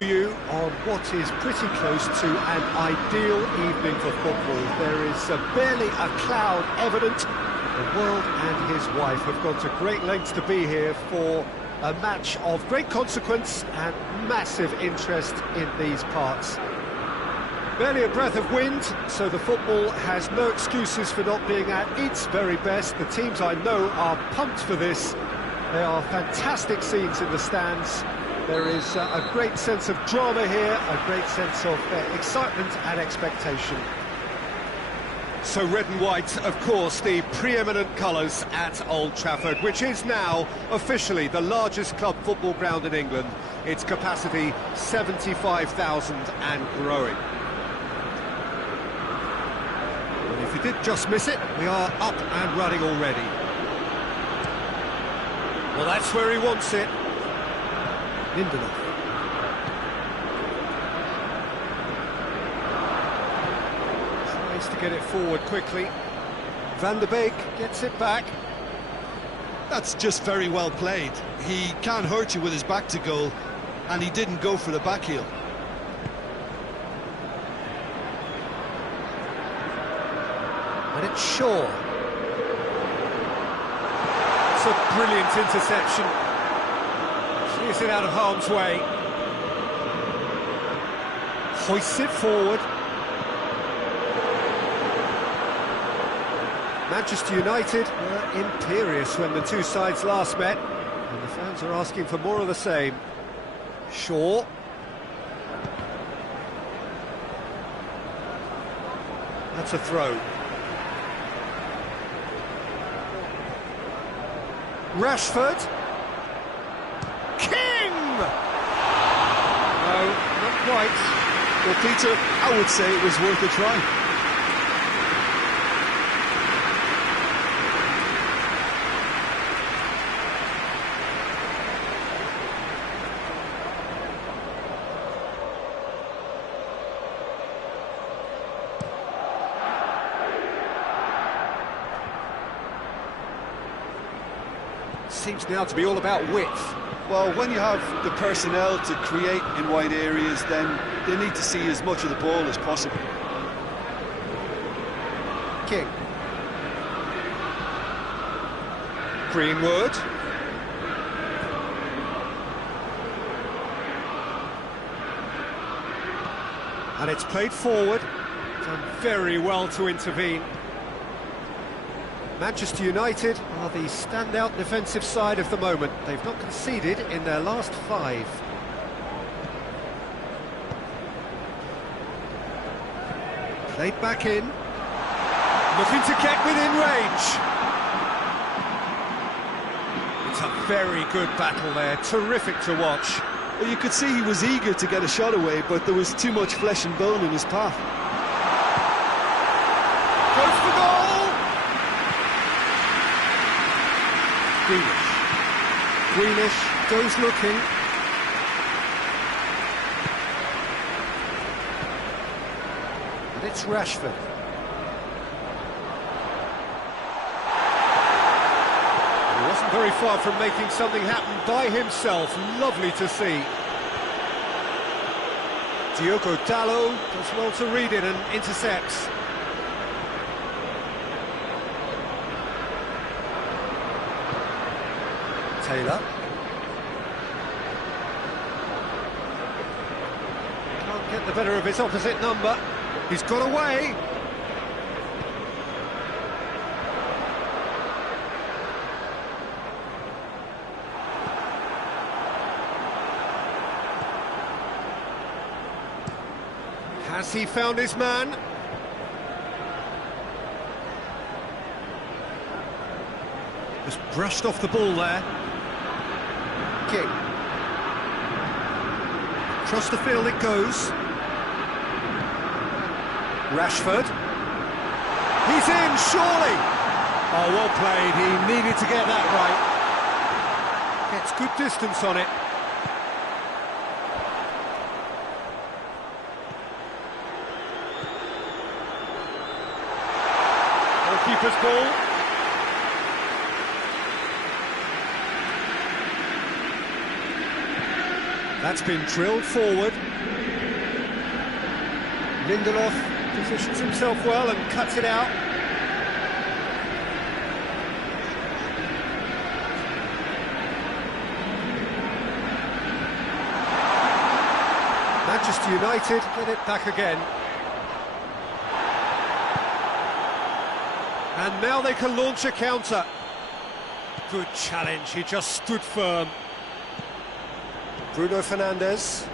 You on what is pretty close to an ideal evening for football. There is barely a cloud evident. The world and his wife have gone to great lengths to be here for a match of great consequence and massive interest in these parts. Barely a breath of wind, so the football has no excuses for not being at its very best. The teams I know are pumped for this. There are fantastic scenes in the stands. There is a great sense of drama here, a great sense of excitement and expectation. So red and white, of course, the preeminent colours at Old Trafford, which is now officially the largest club football ground in England. Its capacity 75,000 and growing. And if you did just miss it, we are up and running already. Well, that's where he wants it. Lindelof. Tries to get it forward quickly. Van der Beek gets it back. That's just very well played. He can't hurt you with his back to goal, and he didn't go for the back heel. And it's Shaw. It's a brilliant interception. Clears it out of harm's way. Hoists it forward. Manchester United were imperious when the two sides last met, and the fans are asking for more of the same. Shaw. That's a throw. Rashford. King! No, not quite. Well, Peter, I would say it was worth a try. Seems now to be all about width. Well, when you have the personnel to create in wide areas, then they need to see as much of the ball as possible. King. Greenwood. And it's played forward. Done very well to intervene. Manchester United are the standout defensive side of the moment. They've not conceded in their last 5. Played back in. Looking to get within range. It's a very good battle there. Terrific to watch. Well, you could see he was eager to get a shot away, but there was too much flesh and bone in his path. Goes for goal! Greenish goes looking. And it's Rashford. He wasn't very far from making something happen by himself. Lovely to see. Diogo Dalot does well to read it and intercepts. Taylor. Can't get the better of his opposite number. He's got away. Has he found his man? Just brushed off the ball there. King. Across the field it goes. Rashford. He's in, surely! Oh, well played. He needed to get that right. Gets good distance on it. Goalkeeper's ball. That's been drilled forward. Lindelof positions himself well and cuts it out. Manchester United get it back again. And now they can launch a counter. Good challenge, he just stood firm. Bruno Fernandes.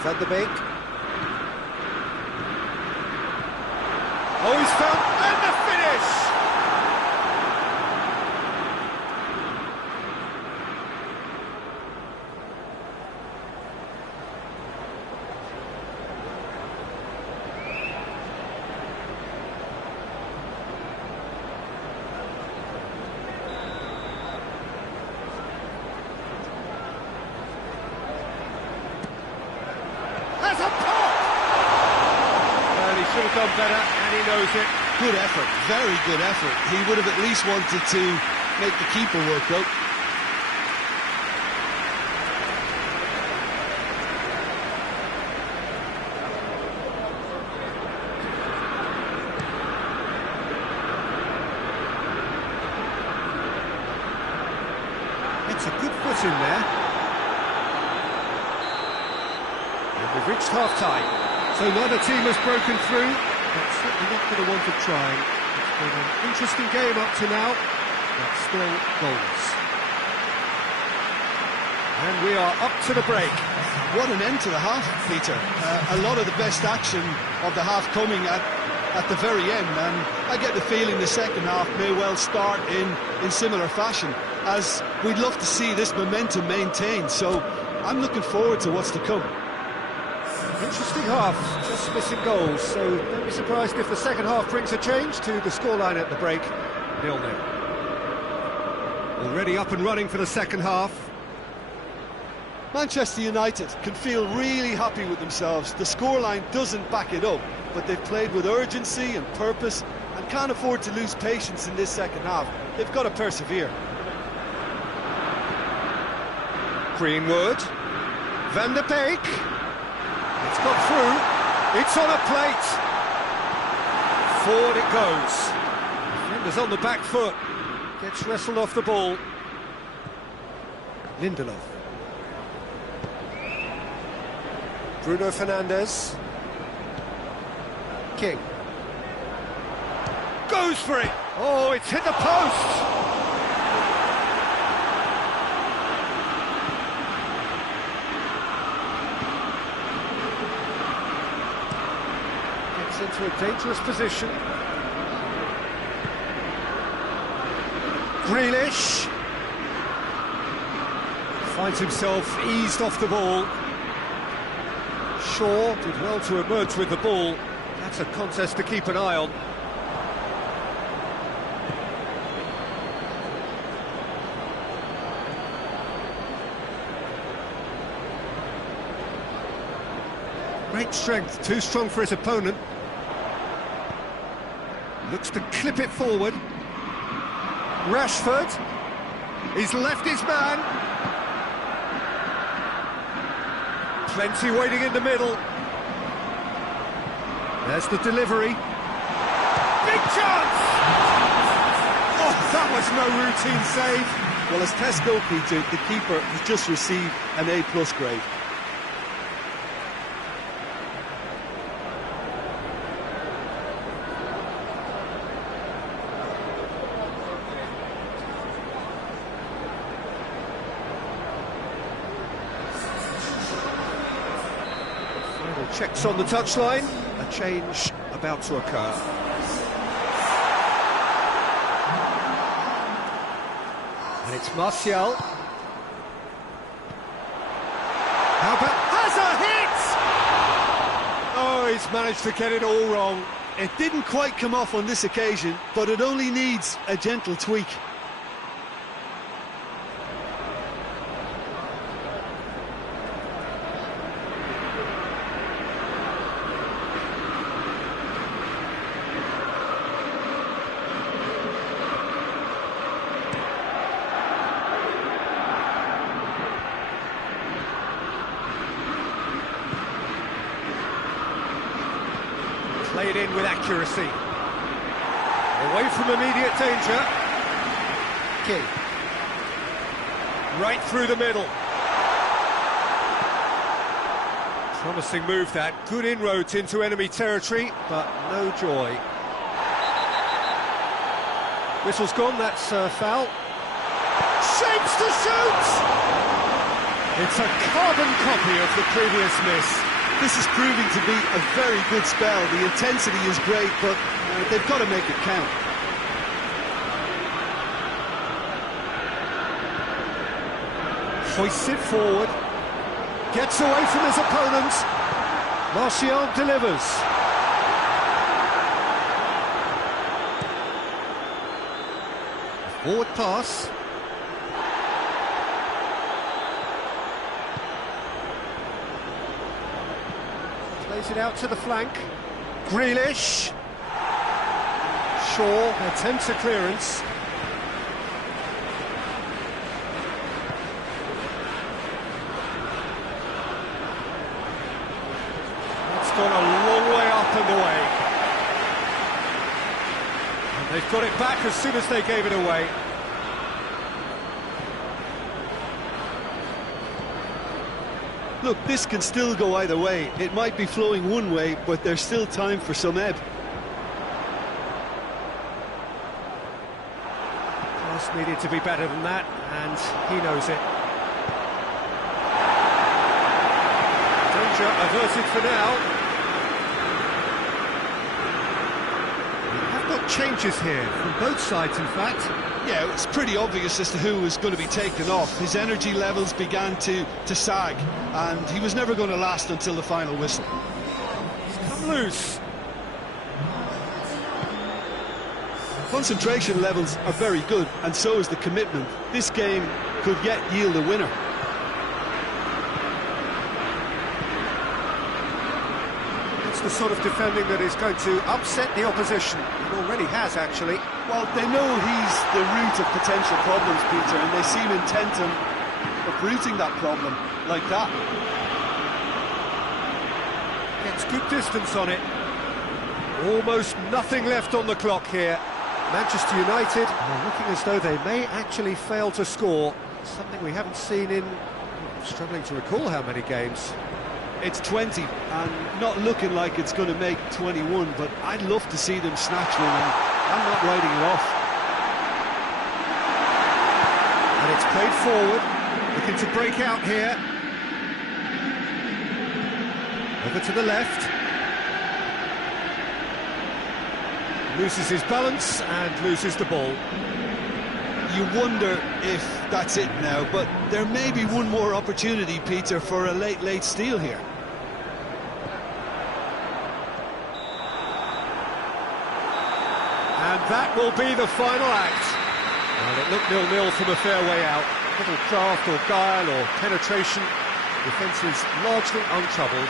Van de Beek. Oh, he's found, and the finish! Should have done better, and he knows it. Good effort, very good effort. He would have at least wanted to make the keeper work out. It's a good foot in there. And we've reached half-time. So neither team has broken through, but certainly not for the want of trying. It's been an interesting game up to now, but still goals. And we are up to the break. What an end to the half, Peter. A lot of the best action of the half coming at the very end, and I get the feeling the second half may well start in similar fashion, as we'd love to see this momentum maintained. So I'm looking forward to what's to come. Interesting half, just missing goals, so don't be surprised if the second half brings a change to the scoreline at the break, 0-0. Already up and running for the second half. Manchester United can feel really happy with themselves. The scoreline doesn't back it up, but they've played with urgency and purpose and can't afford to lose patience in this second half. They've got to persevere. Greenwood, Van de Beek. It's got through, it's on a plate. Forward it goes. Defender's on the back foot. Gets wrestled off the ball. Lindelof. Bruno Fernandes. King. Goes for it. Oh, it's hit the post. Into a dangerous position. Grealish finds himself eased off the ball. Shaw did well to emerge with the ball. That's a contest to keep an eye on. Great strength, too strong for his opponent. Looks to clip it forward. Rashford. He's left his man. Plenty waiting in the middle. There's the delivery. Big chance! Oh, that was no routine save. Well, as test goalkeeper, the keeper has just received an A+ grade. Checks on the touchline, a change about to occur. And it's Martial. How about has a hit! Oh, he's managed to get it all wrong. It didn't quite come off on this occasion, but it only needs a gentle tweak. it in with accuracy. Away from immediate danger. Key. Right through the middle. Promising move that. Good inroads into enemy territory, but no joy. Whistle's gone, that's foul. Shapes to shoot! It's a carbon copy of the previous miss. This is proving to be a very good spell. The intensity is great, but they've got to make it count. Hoists it forward. Gets away from his opponent. Martial delivers. Forward pass. Plays it out to the flank. Grealish. Shaw attempts a clearance. It's gone a long way up and away. And they've got it back as soon as they gave it away. Look, this can still go either way. It might be flowing one way, but there's still time for some ebb. Pass needed to be better than that, and he knows it. Danger averted for now. We have got changes here, from both sides in fact. Yeah, it's pretty obvious as to who was going to be taken off. His energy levels began to sag, and he was never going to last until the final whistle. He's come loose. Concentration levels are very good, and so is the commitment. This game could yet yield a winner. It's the sort of defending that is going to upset the opposition. It already has, actually. Well, they know he's the root of potential problems, Peter, and they seem intent on uprooting that problem like that. Gets good distance on it. Almost nothing left on the clock here. Manchester United are looking as though they may actually fail to score. Something we haven't seen in... I'm struggling to recall how many games. It's 20, and not looking like it's going to make 21, but I'd love to see them snatch one, and I'm not writing it off. And it's played forward, looking to break out here. Over to the left. Loses his balance and loses the ball. You wonder if that's it now, but there may be one more opportunity, Peter, for a late steal here. And that will be the final act. Well, it looked 0-0 from a fair way out. Little craft or guile or penetration. Defence is largely untroubled.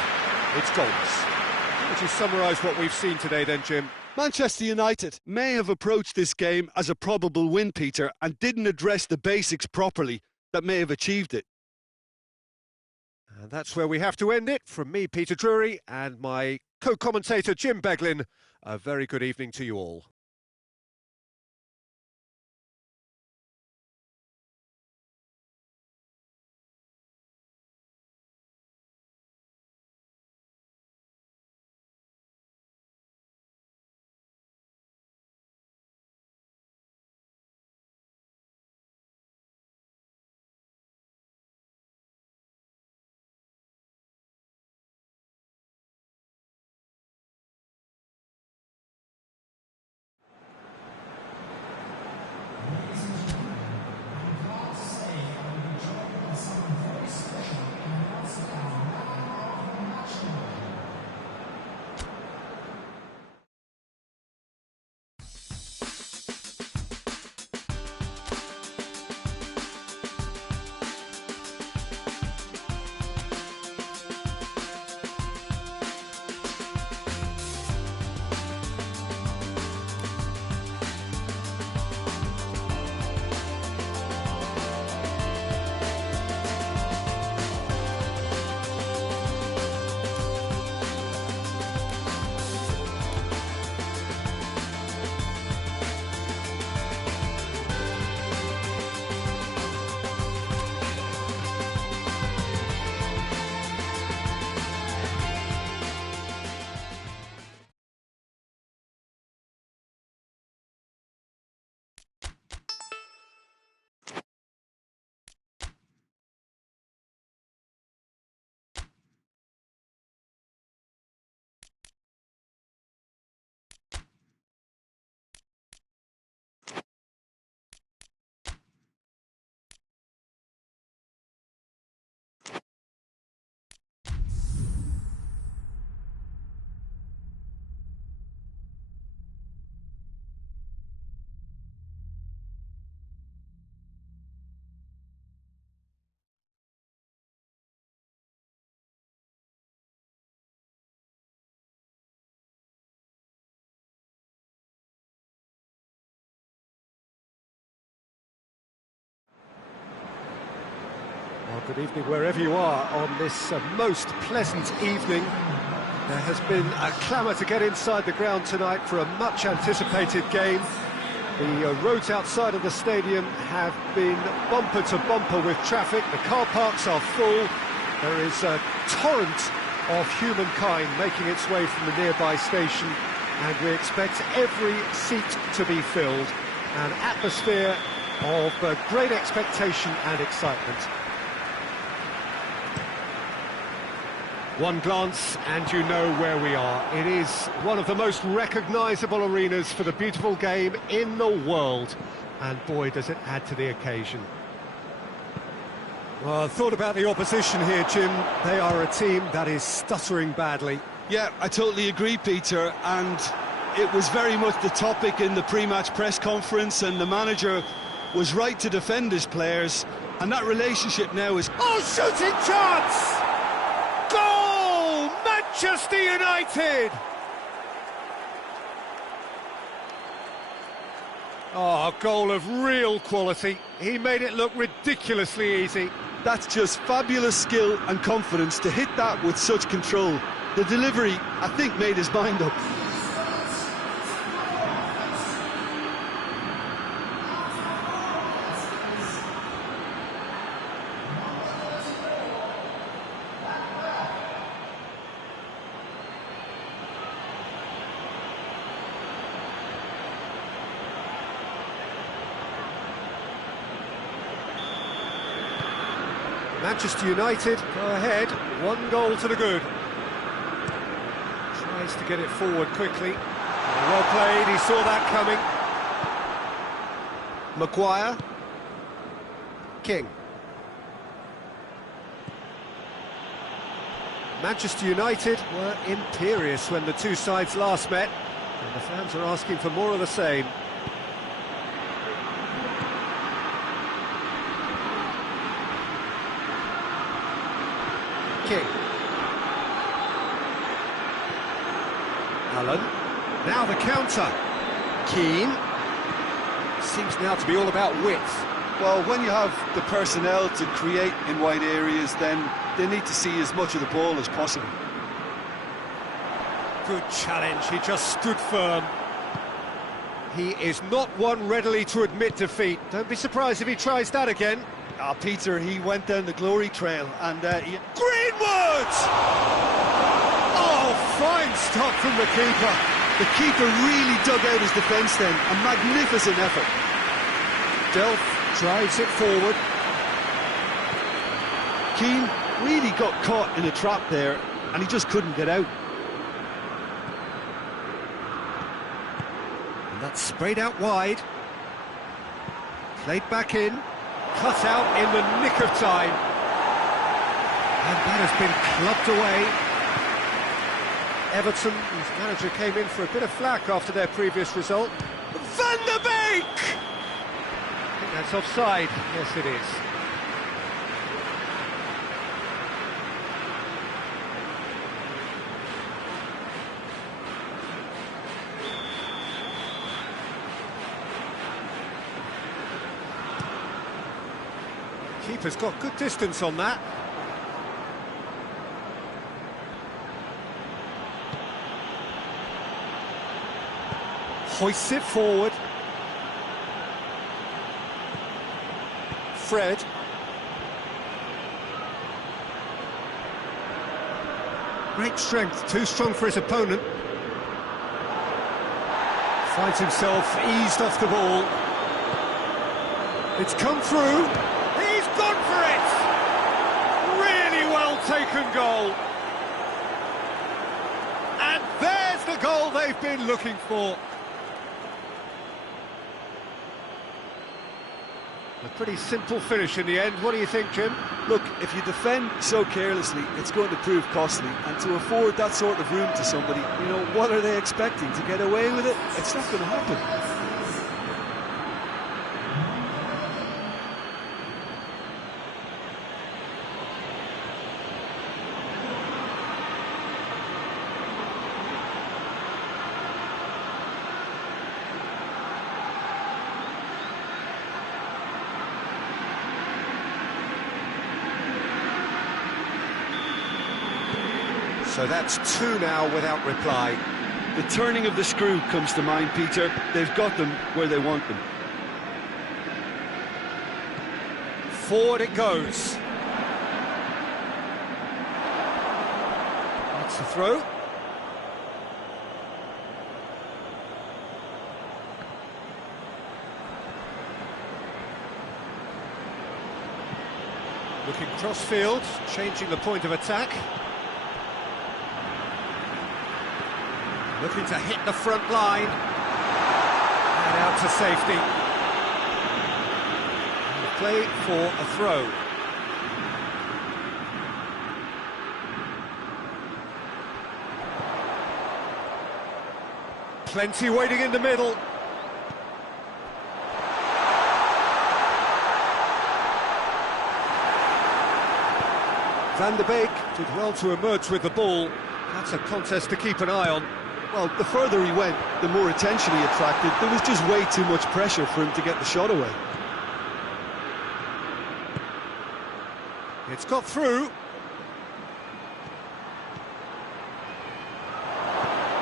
It's goals. How would you summarise what we've seen today then, Jim? Manchester United may have approached this game as a probable win, Peter, and didn't address the basics properly that may have achieved it. And that's where we have to end it. From me, Peter Drury, and my co-commentator, Jim Beglin, a very good evening to you all. Good evening wherever you are on this most pleasant evening. There has been a clamour to get inside the ground tonight for a much anticipated game. The roads outside of the stadium have been bumper to bumper with traffic. The car parks are full. There is a torrent of humankind making its way from the nearby station, and we expect every seat to be filled. An atmosphere of great expectation and excitement. One glance and you know where we are. It is one of the most recognisable arenas for the beautiful game in the world, and boy does it add to the occasion. Well, thought about the opposition here, Jim. They are a team that is stuttering badly. Yeah, I totally agree, Peter, and it was very much the topic in the pre-match press conference, and the manager was right to defend his players, and that relationship now is... Oh, shooting chance! Goal! Manchester United! Oh, a goal of real quality. He made it look ridiculously easy. That's just fabulous skill and confidence to hit that with such control. The delivery, I think, made his mind up. Manchester United go ahead, 1 goal to the good. Tries to get it forward quickly. Well played, he saw that coming. Maguire. King. Manchester United were imperious when the two sides last met, and the fans are asking for more of the same. King. Allen. Now the counter. Keane. Seems now to be all about width. Well, when you have the personnel to create in wide areas, then they need to see as much of the ball as possible. Good challenge, he just stood firm. He is not one readily to admit defeat. Don't be surprised if he tries that again. Ah, Peter, he went down the glory trail and... Greenwood! Oh, fine stop from the keeper. The keeper really dug out his defence then. A magnificent effort. Delph drives it forward. Keane really got caught in a trap there, and he just couldn't get out. And that's sprayed out wide. Played back in. Cut out in the nick of time. And that has been clubbed away. Everton, whose manager came in for a bit of flack after their previous result. Van der Beek! I think that's offside. Yes, it is. Keeper's got good distance on that. Hoists it forward. Fred. Great strength, too strong for his opponent. Finds himself eased off the ball. It's come through. He's gone for it! Really well taken goal. And there's the goal they've been looking for. A pretty simple finish in the end. What do you think, Jim? Look, if you defend so carelessly, it's going to prove costly. And to afford that sort of room to somebody, you know, what are they expecting? To get away with it? It's not going to happen. So that's two now without reply. The turning of the screw comes to mind, Peter. They've got them where they want them. Forward it goes. That's the throw. Looking cross-field, changing the point of attack. Looking to hit the front line. And out to safety. And play for a throw. Plenty waiting in the middle. Van der Beek did well to emerge with the ball. That's a contest to keep an eye on. Well, the further he went, the more attention he attracted. There was just way too much pressure for him to get the shot away. It's got through.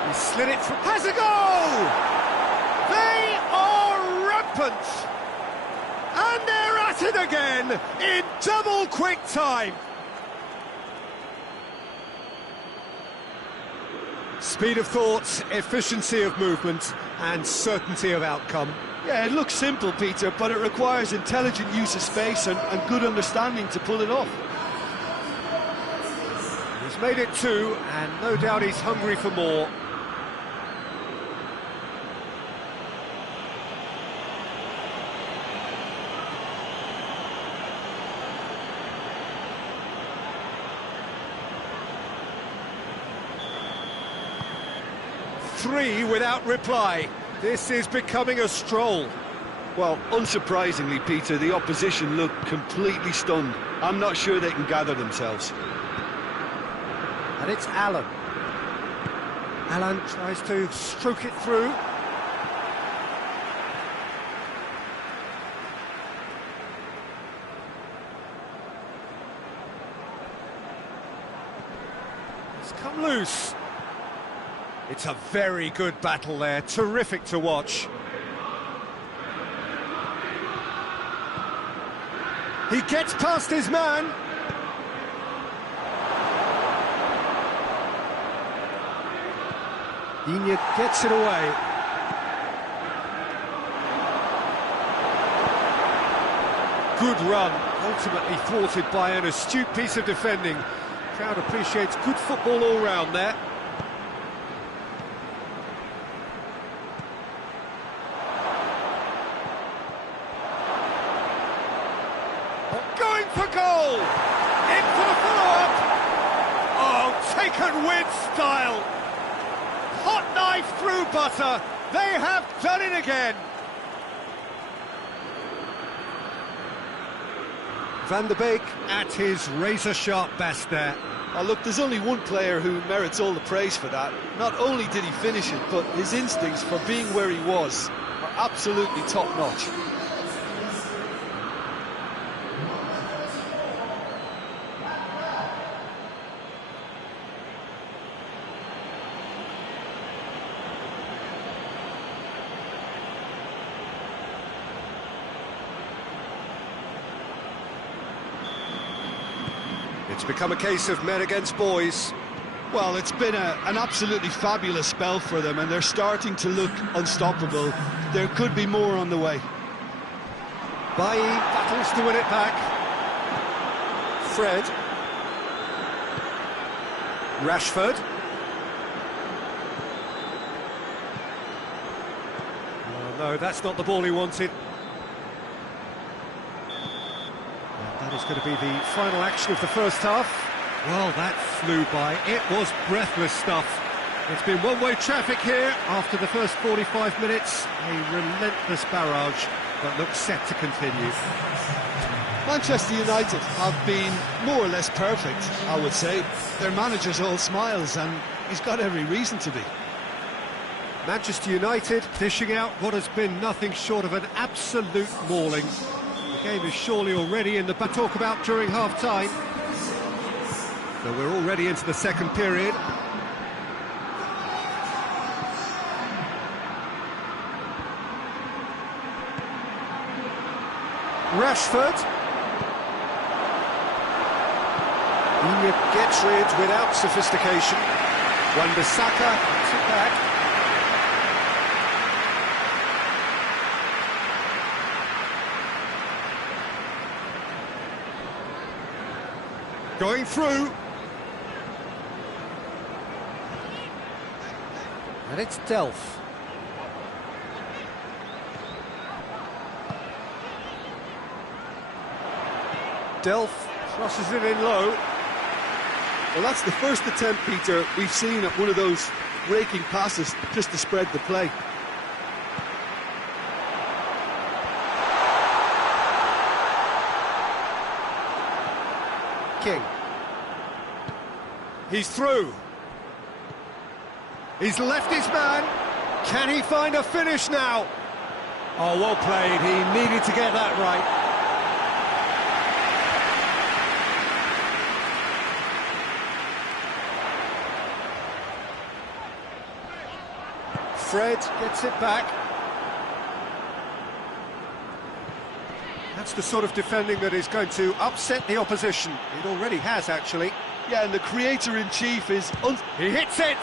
He slid it through. Has a goal! They are rampant! And they're at it again in double quick time. Speed of thought, efficiency of movement, and certainty of outcome. Yeah, it looks simple, Peter, but it requires intelligent use of space and good understanding to pull it off. He's made it two, and no doubt he's hungry for more. Three without reply. This is becoming a stroll. Well, unsurprisingly, Peter, the opposition look completely stunned. I'm not sure they can gather themselves. And it's Allen. Allen tries to stroke it through. It's come loose. It's a very good battle there, terrific to watch. He gets past his man. Digne gets it away. Good run, ultimately thwarted by an astute piece of defending. Crowd appreciates good football all round there. Going for goal! In for the follow-up! Oh, taken with style! Hot knife through butter! They have done it again! Van der Beek at his razor-sharp best there. Oh, look, there's only one player who merits all the praise for that. Not only did he finish it, but his instincts for being where he was are absolutely top-notch. It's become a case of men against boys. Well, it's been an absolutely fabulous spell for them, and they're starting to look unstoppable. There could be more on the way. Bailly battles to win it back. Fred. Rashford. Oh, no, that's not the ball he wanted. That is going to be the final action of the first half. Well, that flew by. It was breathless stuff. It's been one-way traffic here after the first 45 minutes. A relentless barrage that looks set to continue. Manchester United have been more or less perfect, I would say. Their manager's all smiles, and he's got every reason to be. Manchester United dishing out what has been nothing short of an absolute mauling. The game is surely already in the talk about during half-time. So we're already into the second period. Rashford. He gets rid without sophistication. Wan-Bissaka puts it back. Going through. And it's Delph. Delph crosses it in low. Well, that's the first attempt, Peter, we've seen at one of those raking passes just to spread the play. King. He's through. He's left his man. Can he find a finish now? Oh, well played. He needed to get that right. Fred gets it back. That's the sort of defending that is going to upset the opposition. It already has, actually. Yeah, and the creator-in-chief is... He hits it!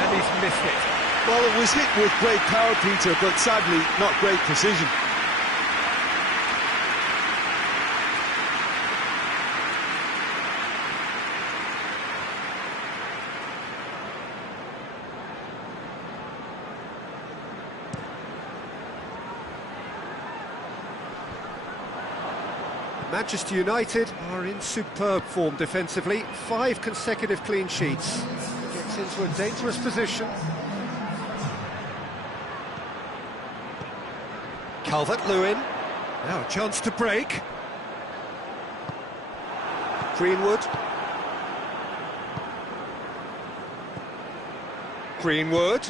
And he's missed it. Well, it was hit with great power, Peter, but sadly, not great precision. Manchester United are in superb form defensively. 5 consecutive clean sheets. Gets into a dangerous position. Calvert-Lewin. Now a chance to break. Greenwood. Greenwood.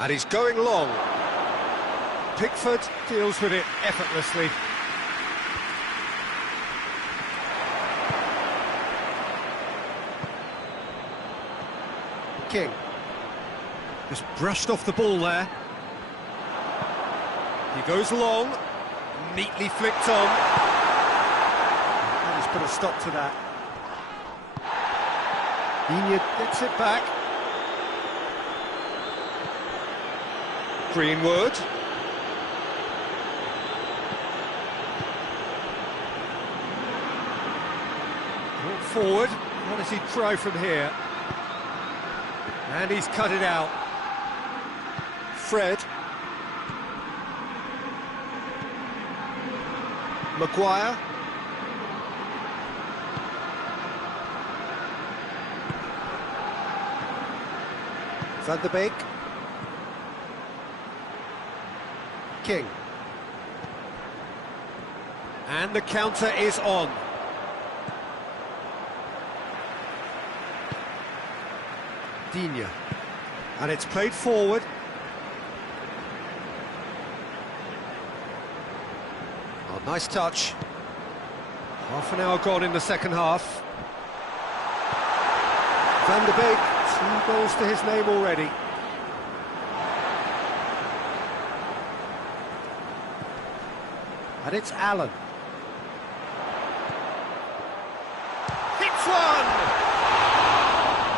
And he's going long. Pickford deals with it effortlessly. King. Just brushed off the ball there. He goes long, neatly flicked on. And he's put a stop to that. Enya gets it back. Greenwood. Brought forward. What does he try from here? And he's cut it out. Fred. Maguire. Van der Beek. King. And the counter is on. Enya. And it's played forward. Oh, nice touch. Half an hour gone in the second half. Van der Beek, 2 goals to his name already. And it's Allen. Hits one!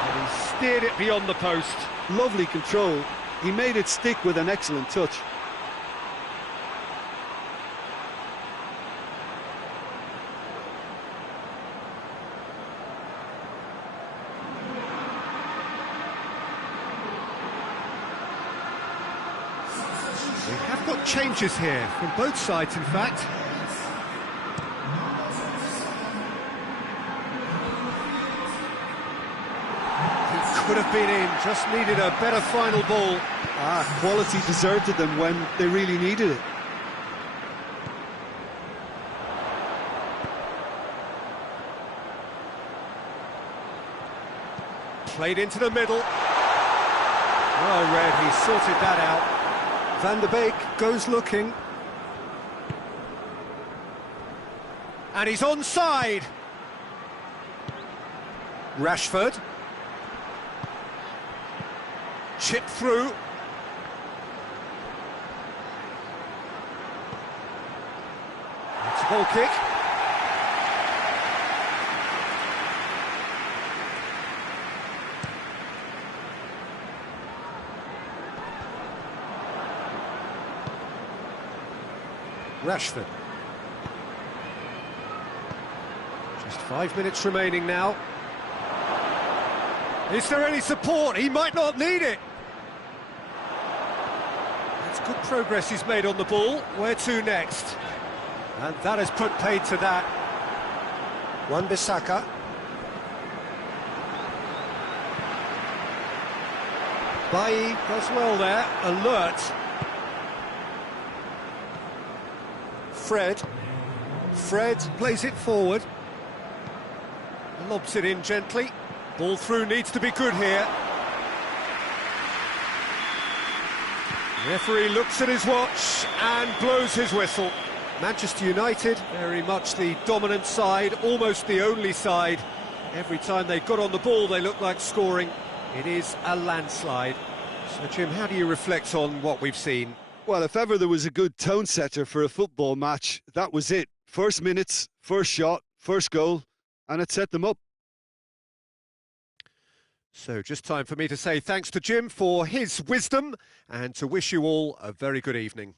And he steered it beyond the post. Lovely control. He made it stick with an excellent touch. We have got changes here, from both sides in fact. He could have been in, just needed a better final ball. Quality deserted them when they really needed it. Played into the middle. Well read, he sorted that out. Van der Beek goes looking. And he's onside. Rashford. Chip through. It's a ball kick. Rashford. Just 5 minutes remaining now. Is there any support? He might not need it. That's good progress he's made on the ball. Where to next? And that has put paid to that. Wan-Bissaka. Bailly does well there. Alert. Fred plays it forward. Lobs it in gently. Ball through needs to be good here. Referee looks at his watch and blows his whistle. Manchester United, very much the dominant side, almost the only side. Every time they got on the ball, they looked like scoring. It is a landslide. So, Jim, how do you reflect on what we've seen? Well, if ever there was a good tone setter for a football match, that was it. First minutes, first shot, first goal, and it set them up. So just time for me to say thanks to Jim for his wisdom and to wish you all a very good evening.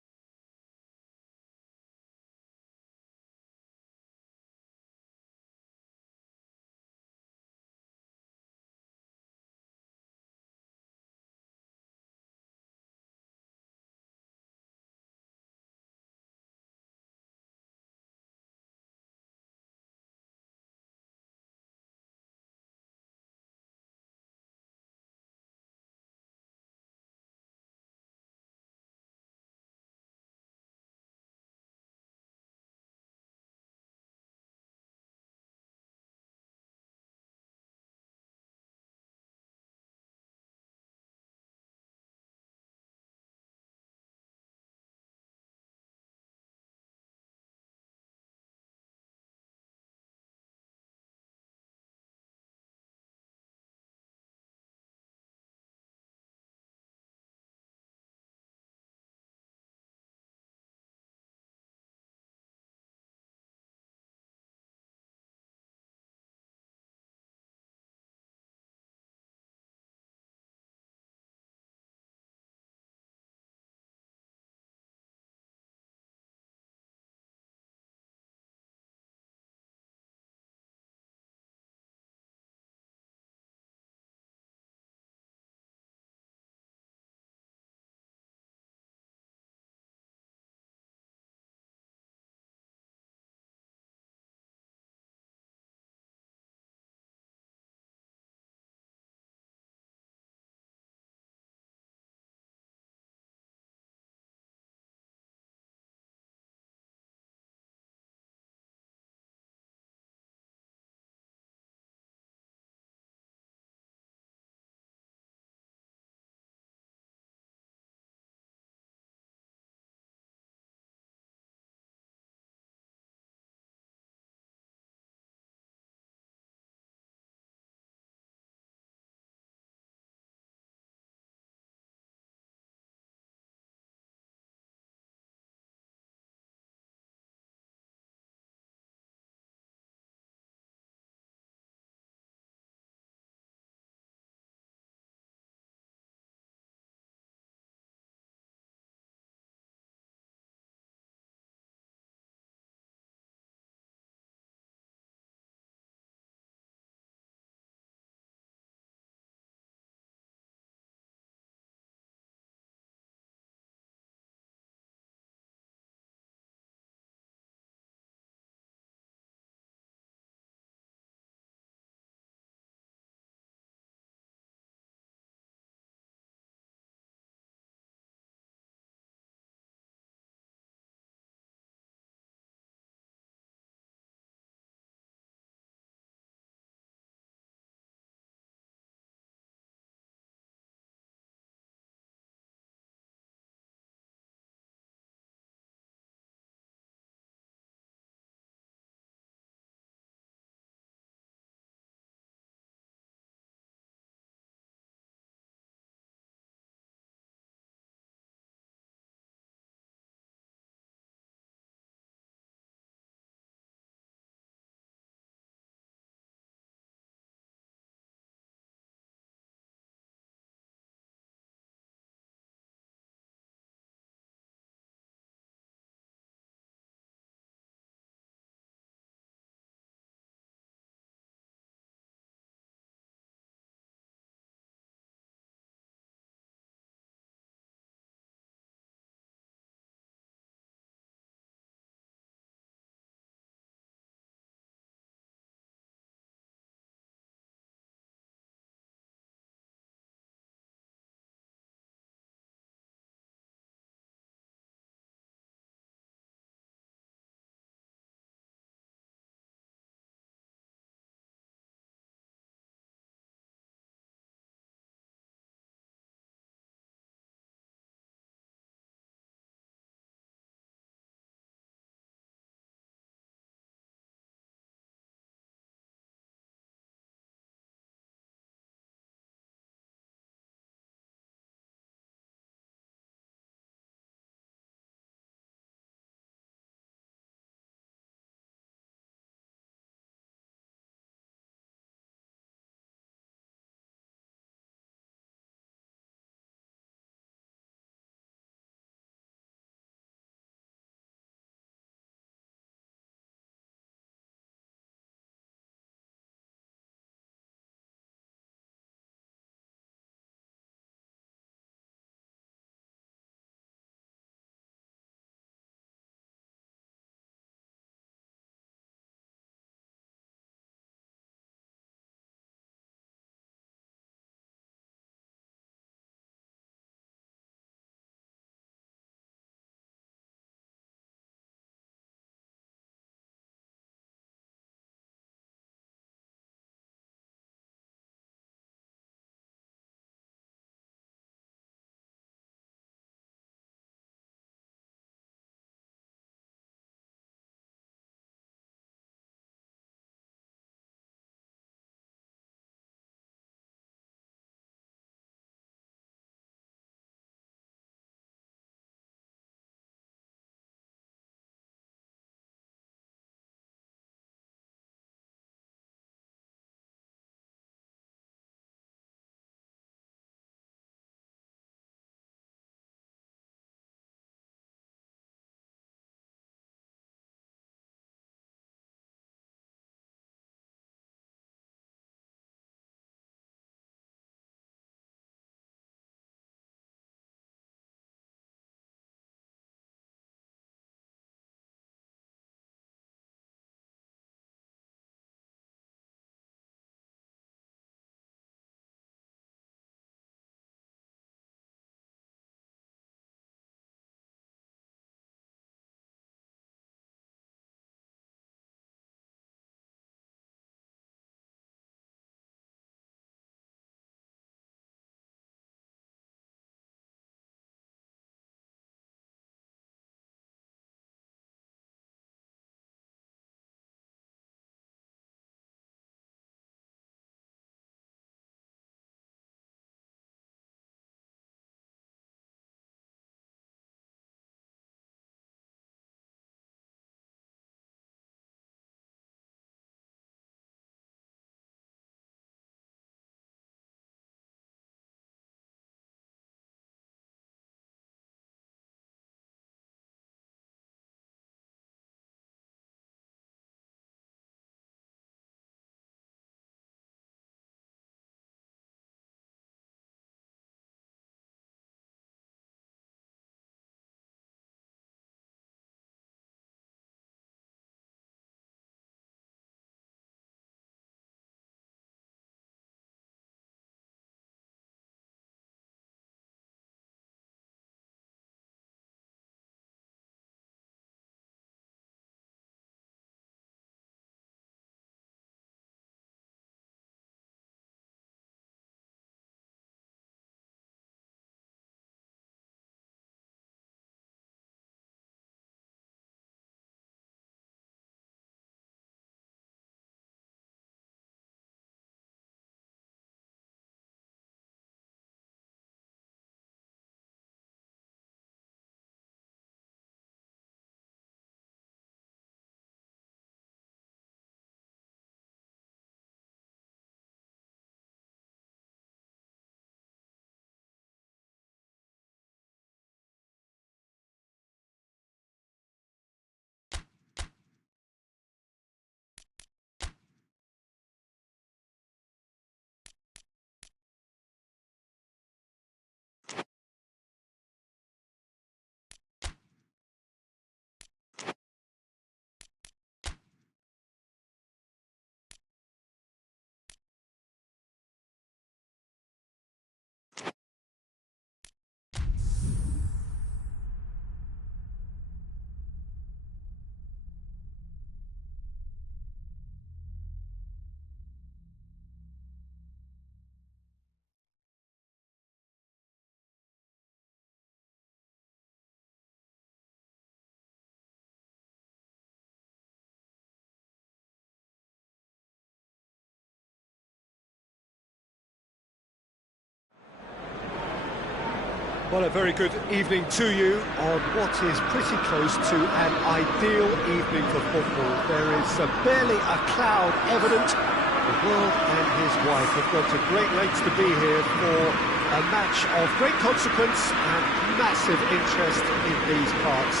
Well, a very good evening to you on what is pretty close to an ideal evening for football. There is barely a cloud evident. The world and his wife have gone to great lengths to be here for a match of great consequence and massive interest in these parts.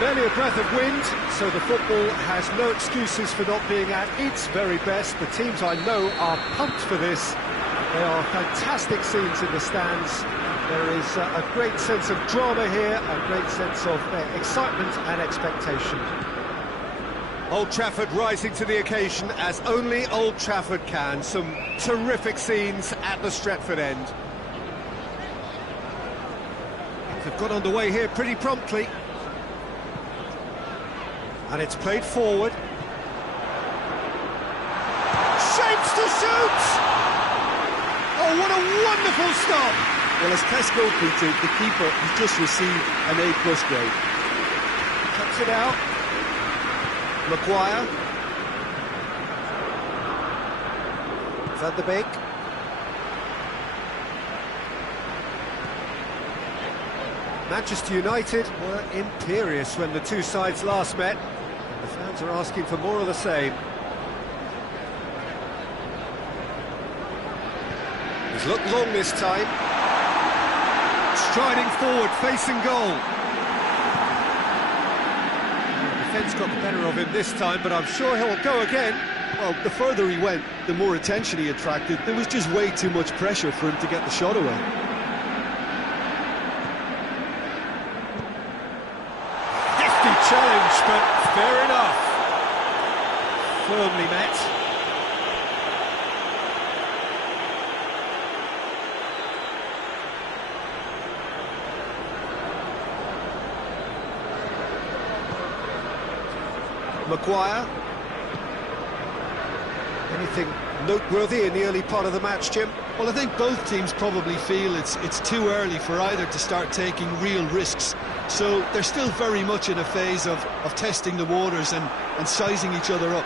Barely a breath of wind, so the football has no excuses for not being at its very best. The teams I know are pumped for this. They are fantastic scenes in the stands. There is a great sense of drama here, a great sense of excitement and expectation. Old Trafford rising to the occasion as only Old Trafford can. Some terrific scenes at the Stretford end. They've got underway here pretty promptly. And it's played forward. Shapes to shoot! Oh, what a wonderful stop! Well, as test goalkeeper, the keeper has just received an A+ grade. Cuts it out. Maguire. Van der Beek. Manchester United were imperious when the two sides last met. The fans are asking for more of the same. He's looked long this time. Striding forward, facing goal. The defence got the better of him this time, but I'm sure he'll go again. Well, the further he went, the more attention he attracted. There was just way too much pressure for him to get the shot away. Hefty challenge, but fair enough. Firmly met. Maguire. Anything noteworthy in the early part of the match, Jim? Well, I think both teams probably feel it's too early for either to start taking real risks. So they're still very much in a phase of testing the waters and sizing each other up.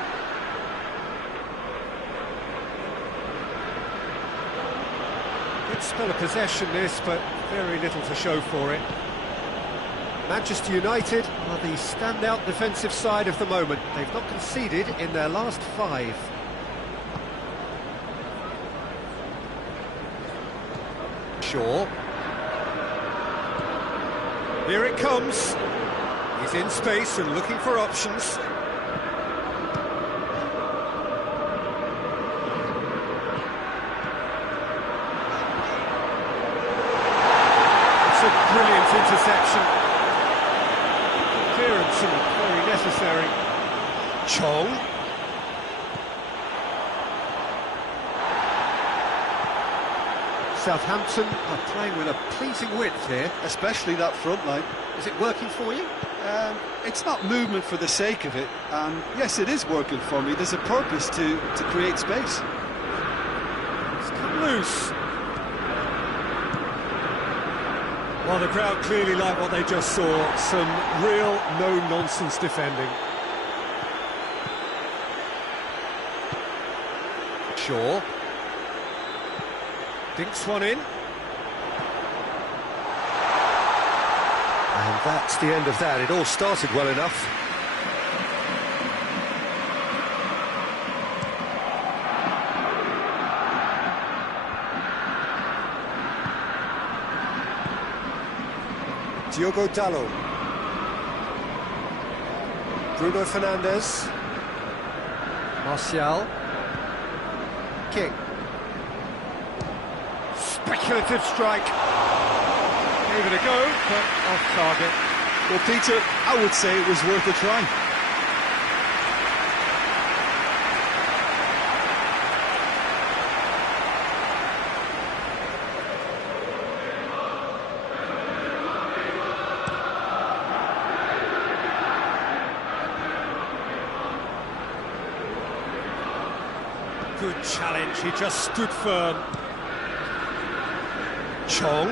Good spell of possession this, but very little to show for it. Manchester United are the standout defensive side of the moment. They've not conceded in their last 5. Shaw. Here it comes. He's in space and looking for options. It's a brilliant interception. Clearance and very necessary. Chong. Southampton are playing with a pleasing width here. Especially that front line. Is it working for you? It's not movement for the sake of it, and yes, it is working for me. There's a purpose to create space. It's come loose. Well, the crowd clearly like what they just saw. Some real no-nonsense defending. Shaw. Dinks one in. And that's the end of that. It all started well enough. Diogo Dalot. Bruno Fernandes. Martial. King. Speculative strike. Gave it a go, but off target. Well, Peter, I would say it was worth a try. Good challenge, he just stood firm. Chong.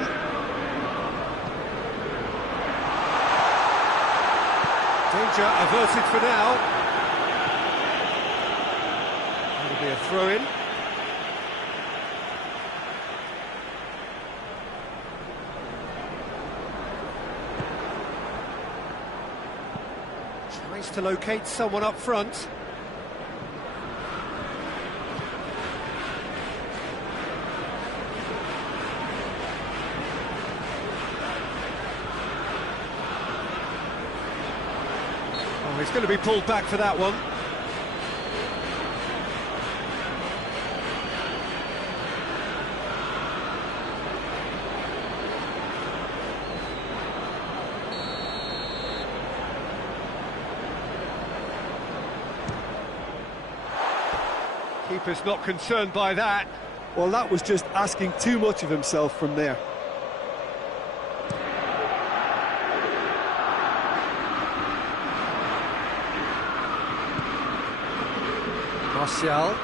Danger averted for now. That'll be a throw-in. Needs to locate someone up front. Oh, he's going to be pulled back for that one. Keeper's not concerned by that. Well, that was just asking too much of himself from there. Martial.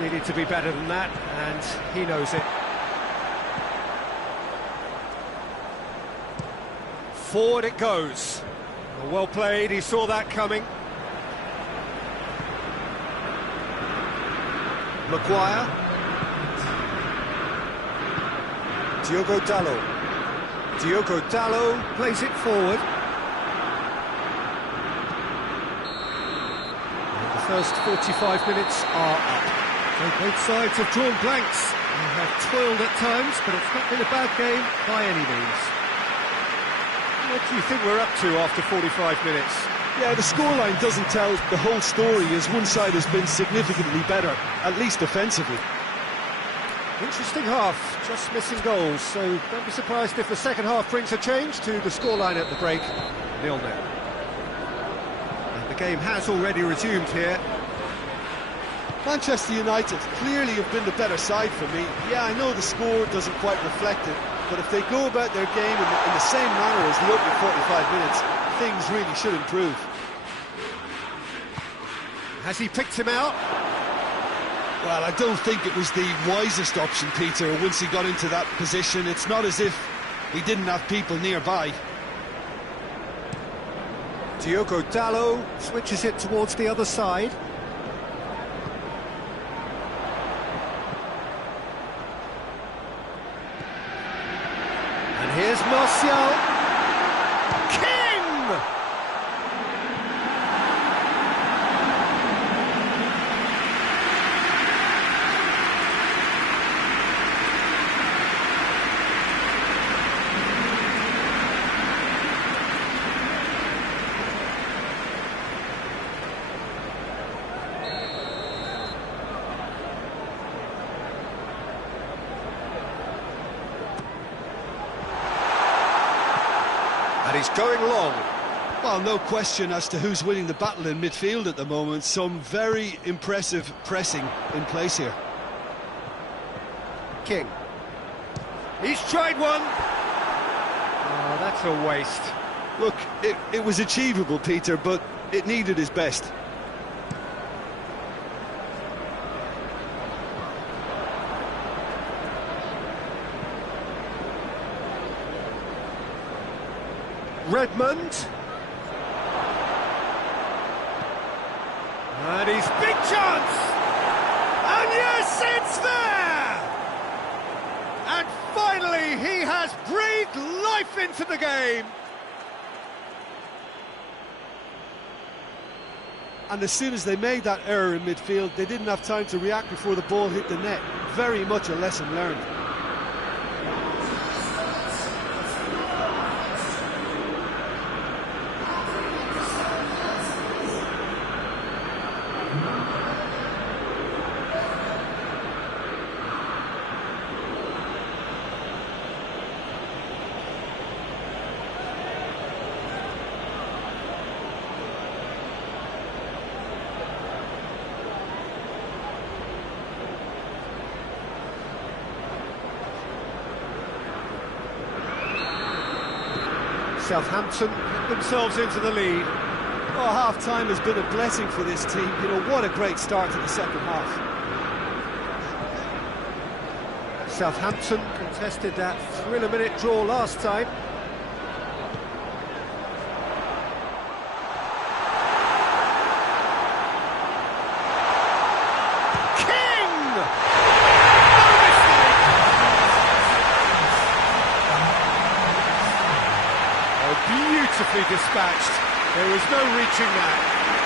Needed to be better than that, and he knows it. Forward it goes. Well played, he saw that coming. Maguire. Diogo Dalot. Diogo Dalot plays it forward. And the first 45 minutes are up. So both sides have drawn blanks. They have toiled at times, but it's not been a bad game by any means. What do you think we're up to after 45 minutes? Yeah, the scoreline doesn't tell the whole story, as one side has been significantly better, at least offensively. Interesting half, just missing goals, so don't be surprised if the second half brings a change to the scoreline at the break, 0-0. And the game has already resumed here. Manchester United clearly have been the better side for me. Yeah, I know the score doesn't quite reflect it, but if they go about their game in the same manner as the opening 45 minutes, things really should improve. Has he picked him out? Well, I don't think it was the wisest option, Peter, once he got into that position. It's not as if he didn't have people nearby. Diogo Dalot switches it towards the other side. Here's Martial. King! And he's going long. Well, no question as to who's winning the battle in midfield at the moment. Some very impressive pressing in place here. King. He's tried one. Oh, that's a waste. Look, it was achievable, Peter, but it needed his best. Redmond. And he's big chance! And yes, it's there! And finally, he has breathed life into the game. And as soon as they made that error in midfield, they didn't have time to react before the ball hit the net. Very much a lesson learned. Southampton get themselves into the lead. Oh, half-time has been a blessing for this team. You know, what a great start to the second half. Southampton contested that thriller-minute draw last time. Beautifully dispatched. There was no reaching that.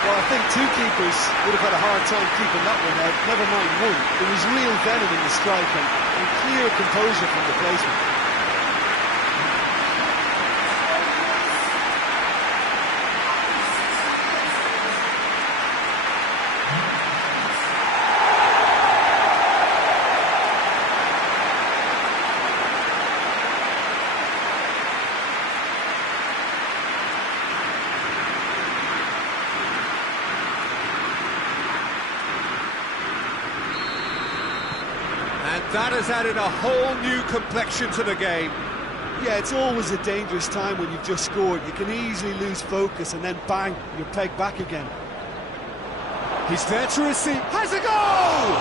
Well, I think two keepers would have had a hard time keeping that one out, never mind one. There was real venom in the strike and clear composure from the placement. That has added a whole new complexion to the game. Yeah, it's always a dangerous time when you've just scored. You can easily lose focus and then bang, you're pegged back again. He's there to receive. Has a goal!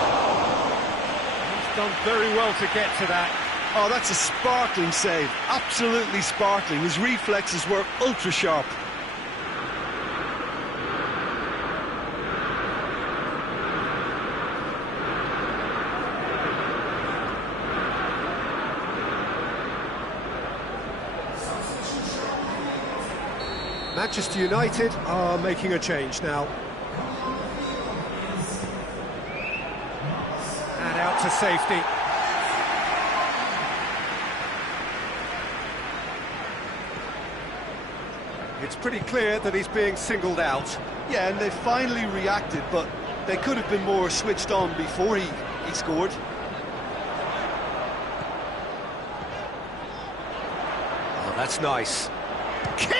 He's done very well to get to that. Oh, that's a sparkling save. Absolutely sparkling. His reflexes were ultra sharp. Manchester United are making a change now. And out to safety. It's pretty clear that he's being singled out. Yeah, and they finally reacted, but they could have been more switched on before he scored. Oh, that's nice. King!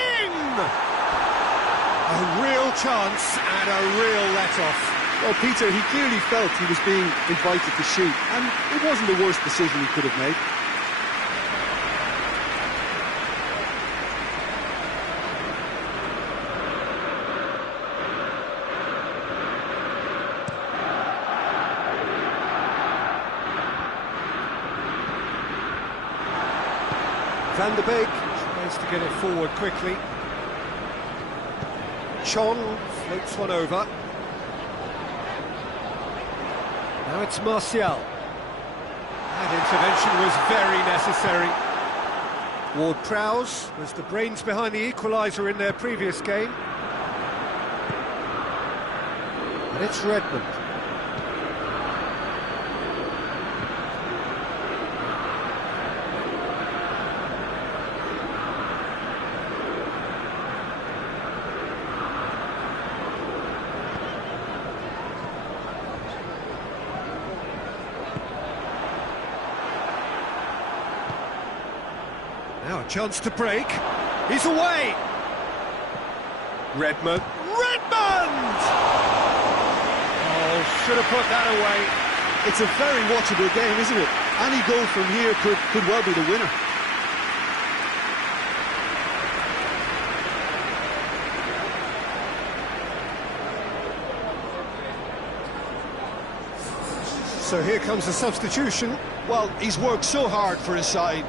A real chance and a real let-off. Well, Peter, he clearly felt he was being invited to shoot, and it wasn't the worst decision he could have made. Van der Beek tries to get it forward quickly. Chon floats one over. Now it's Martial. That intervention was very necessary. Ward-Prowse was the brains behind the equaliser in their previous game. And it's Redmond. Now a chance to break. He's away. Redmond. Redmond! Oh, should have put that away. It's a very watchable game, isn't it? Any goal from here could well be the winner. So here comes the substitution. Well, he's worked so hard for his side,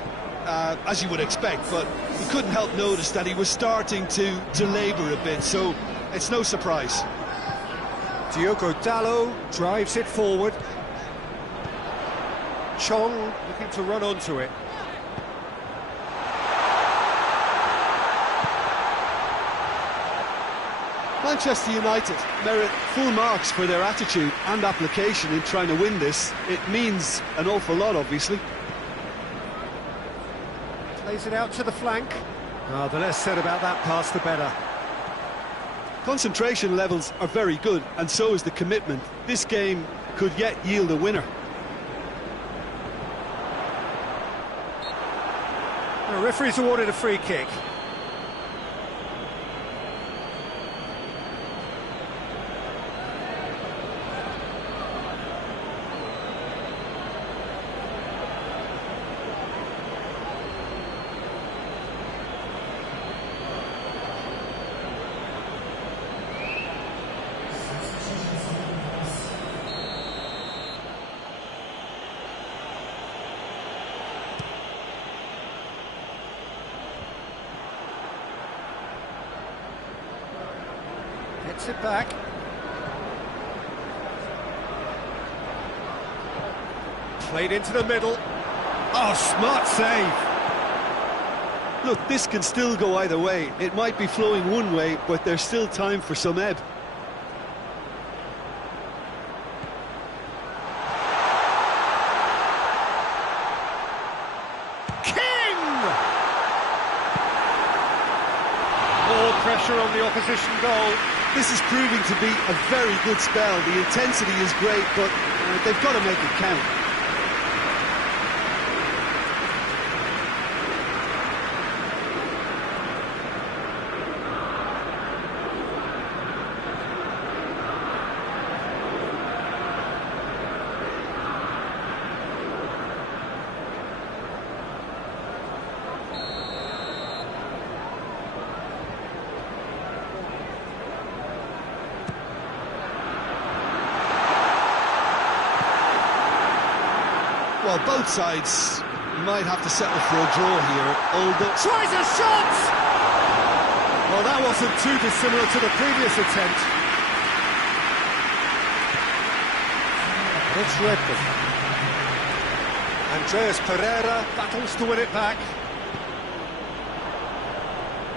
as you would expect, but he couldn't help notice that he was starting to labour a bit, so it's no surprise. Diogo Dalot drives it forward. Chong looking to run onto it. Manchester United merit full marks for their attitude and application in trying to win this. It means an awful lot, obviously. Plays it out to the flank. Oh, the less said about that pass, the better. Concentration levels are very good, and so is the commitment. This game could yet yield a winner. The referee's awarded a free kick. Gets it back. Played into the middle. Oh, smart save. Look, this can still go either way. It might be flowing one way, but there's still time for some ebb. Pressure on the opposition goal. This is proving to be a very good spell. The intensity is great, but they've got to make it count. Well, both sides might have to settle for a draw here, although... Tries a shot! Well, that wasn't too dissimilar to the previous attempt. It's Redmond. Andreas Pereira battles to win it back.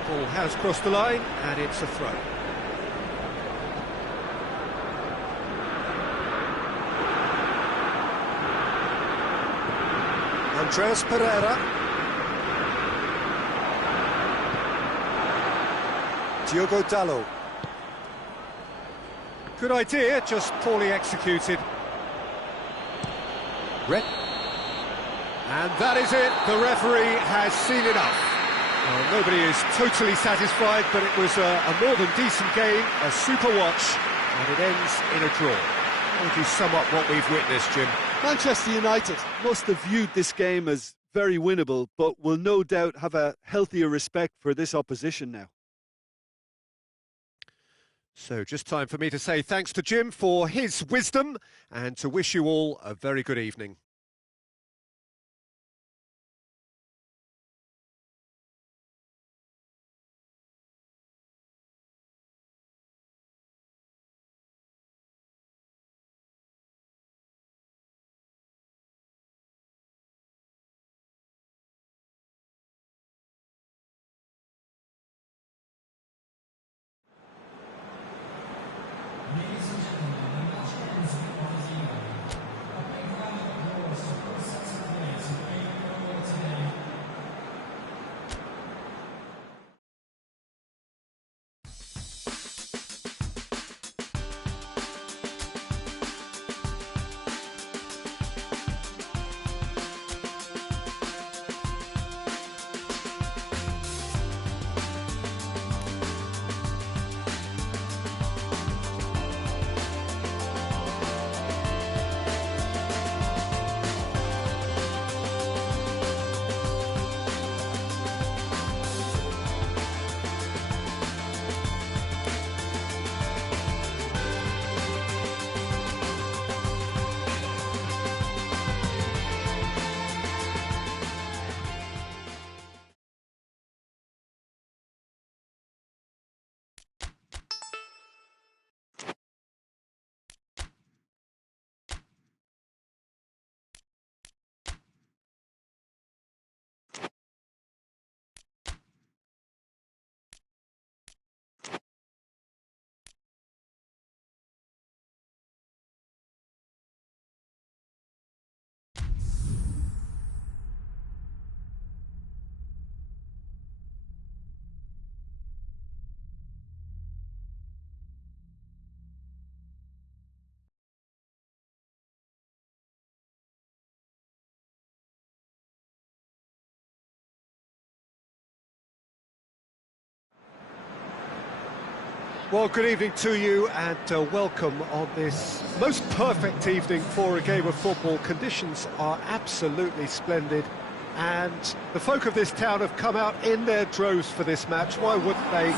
Ball has crossed the line, and it's a throw. Andreas Pereira. Diogo Dalot. Good idea, just poorly executed. Red. And that is it. The referee has seen enough. Well, nobody is totally satisfied, but it was a more than decent game, a super watch, and it ends in a draw. How would you sum up what we've witnessed, Jim? Manchester United must have viewed this game as very winnable, but will no doubt have a healthier respect for this opposition now. So just time for me to say thanks to Jim for his wisdom and to wish you all a very good evening. Well, good evening to you and welcome on this most perfect evening for a game of football. Conditions are absolutely splendid and the folk of this town have come out in their droves for this match. Why wouldn't they?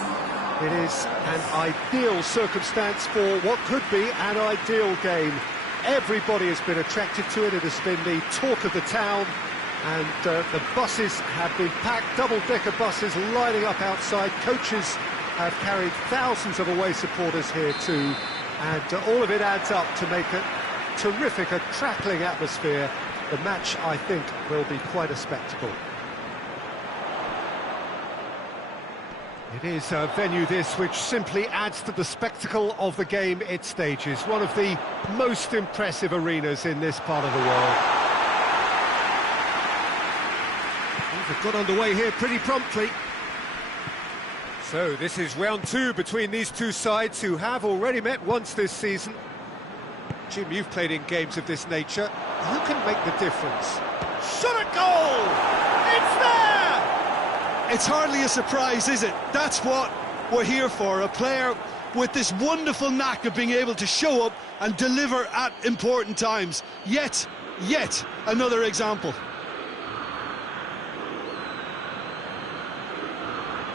It is an ideal circumstance for what could be an ideal game. Everybody has been attracted to it. It has been the talk of the town and the buses have been packed, double-decker buses lining up outside, coaches have carried thousands of away supporters here too, and all of it adds up to make a terrific, a crackling atmosphere. The match, I think, will be quite a spectacle. It is a venue this which simply adds to the spectacle of the game it stages. One of the most impressive arenas in this part of the world. They've got underway here pretty promptly. So this is round two between these two sides who have already met once this season. Jim, you've played in games of this nature. Who can make the difference? Shot at goal! It's there! It's hardly a surprise, is it? That's what we're here for, a player with this wonderful knack of being able to show up and deliver at important times. Yet another example.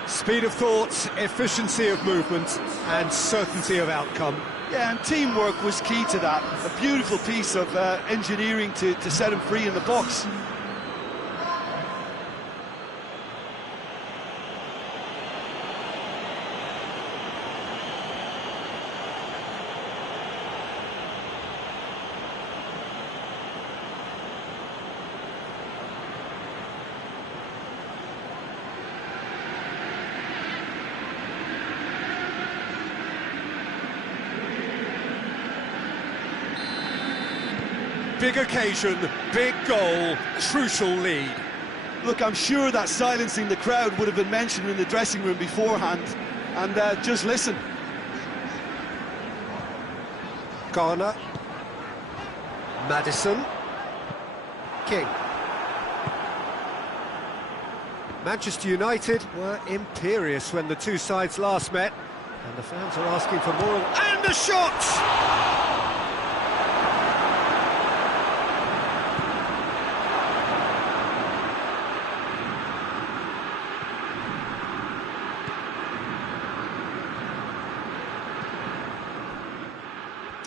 Speed of thought, efficiency of movement, and certainty of outcome. Yeah, and teamwork was key to that. A beautiful piece of engineering to set him free in the box. Big occasion, big goal, crucial lead. Look, I'm sure that silencing the crowd would have been mentioned in the dressing room beforehand. And just listen. Garner. Maddison. King. Manchester United were imperious when the two sides last met. And the fans are asking for more. And the shot!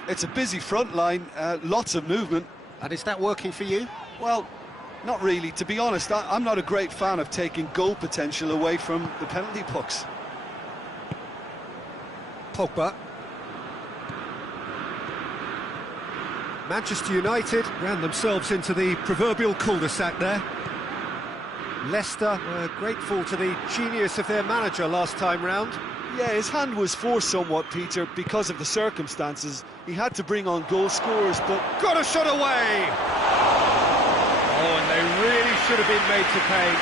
It's a busy front line, lots of movement. And is that working for you? Well, not really. To be honest, I'm not a great fan of taking goal potential away from the penalty pucks. Pogba. Manchester United ran themselves into the proverbial cul-de-sac there. Leicester were grateful to the genius of their manager last time round. Yeah, his hand was forced somewhat, Peter, because of the circumstances. He had to bring on goal scorers, but... Got a shot away! Oh, and they really should have been made to pay.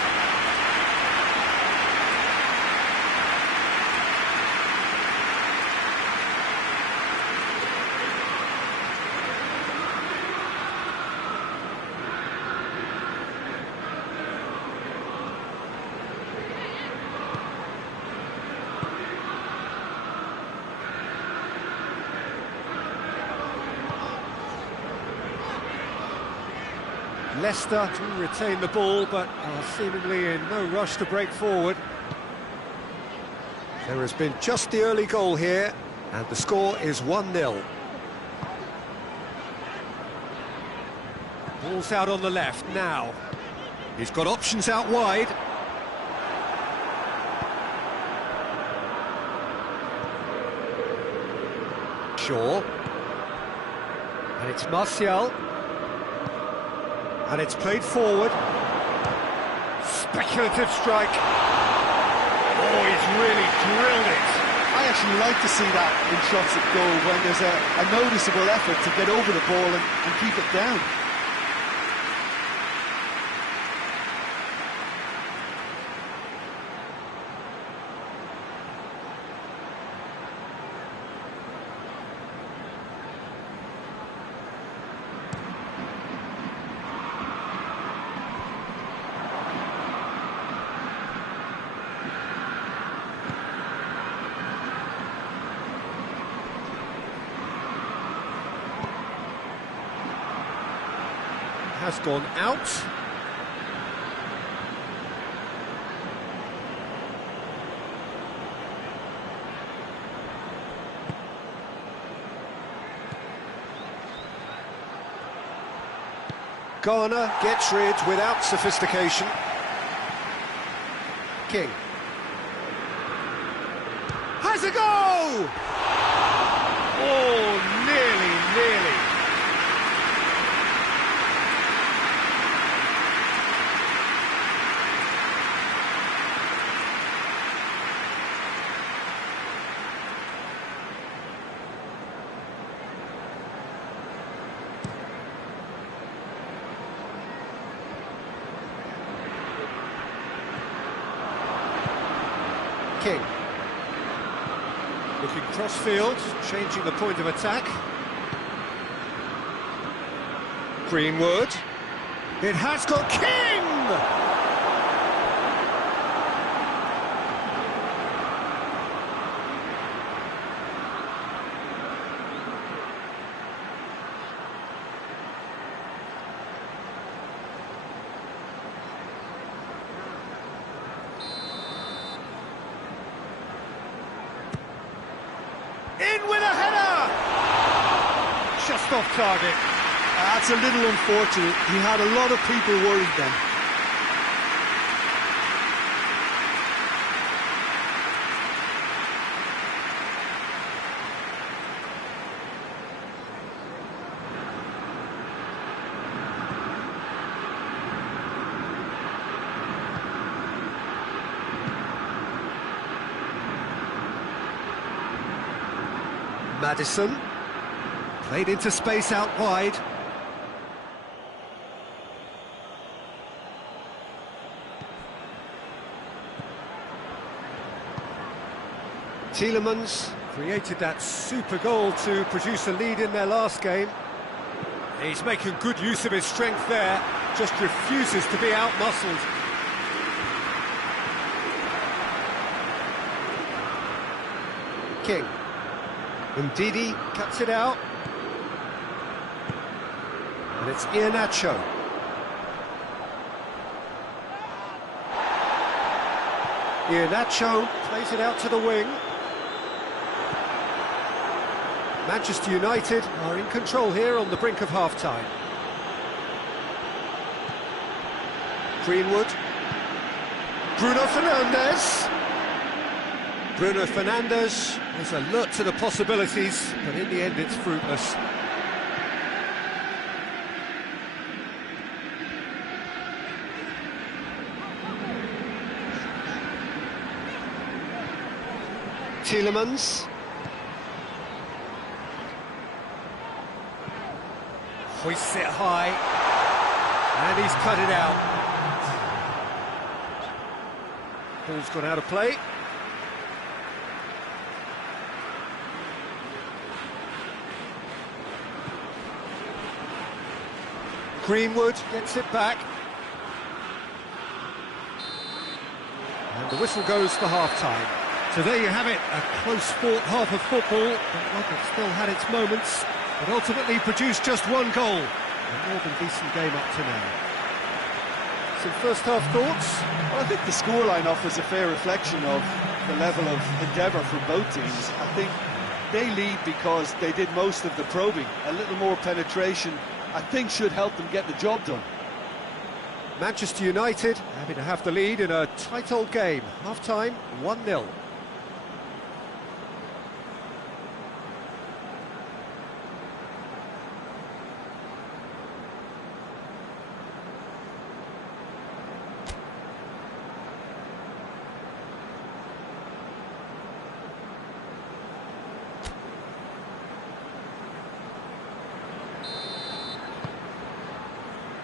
Leicester to retain the ball, but are seemingly in no rush to break forward. There has been just the early goal here, and the score is 1-0. Ball's out on the left now. He's got options out wide. Shaw. And it's Martial. And it's played forward. Speculative strike. Oh, he's really drilled it. I actually like to see that in shots at goal when there's a noticeable effort to get over the ball and keep it down. Has gone out. Garner gets rid without sophistication. King. a go! Oh, nearly. King. Looking cross-field, changing the point of attack. Greenwood. It has got King! In with a header! Just off target. That's a little unfortunate. He had a lot of people worried then. Maddison, played into space out wide. Tielemans created that super goal to produce a lead in their last game. He's making good use of his strength there, just refuses to be out-muscled. King. Ndidi cuts it out. And it's Iheanacho. Iheanacho plays it out to the wing. Manchester United are in control here on the brink of half-time. Greenwood. Bruno Fernandes. Bruno Fernandes is alert to the possibilities, but in the end it's fruitless. Tielemans. Hoists it high, and he's cut it out. Ball's gone out of play. Greenwood gets it back. And the whistle goes for half-time. So there you have it, a close-fought half of football, but one that still had its moments, but ultimately produced just one goal. A more than decent game up to now. Some first-half thoughts? Well, I think the scoreline offers a fair reflection of the level of endeavour from both teams. I think they lead because they did most of the probing. A little more penetration, I think, should help them get the job done. Manchester United having to have the lead in a tight old game. Half-time, 1-0.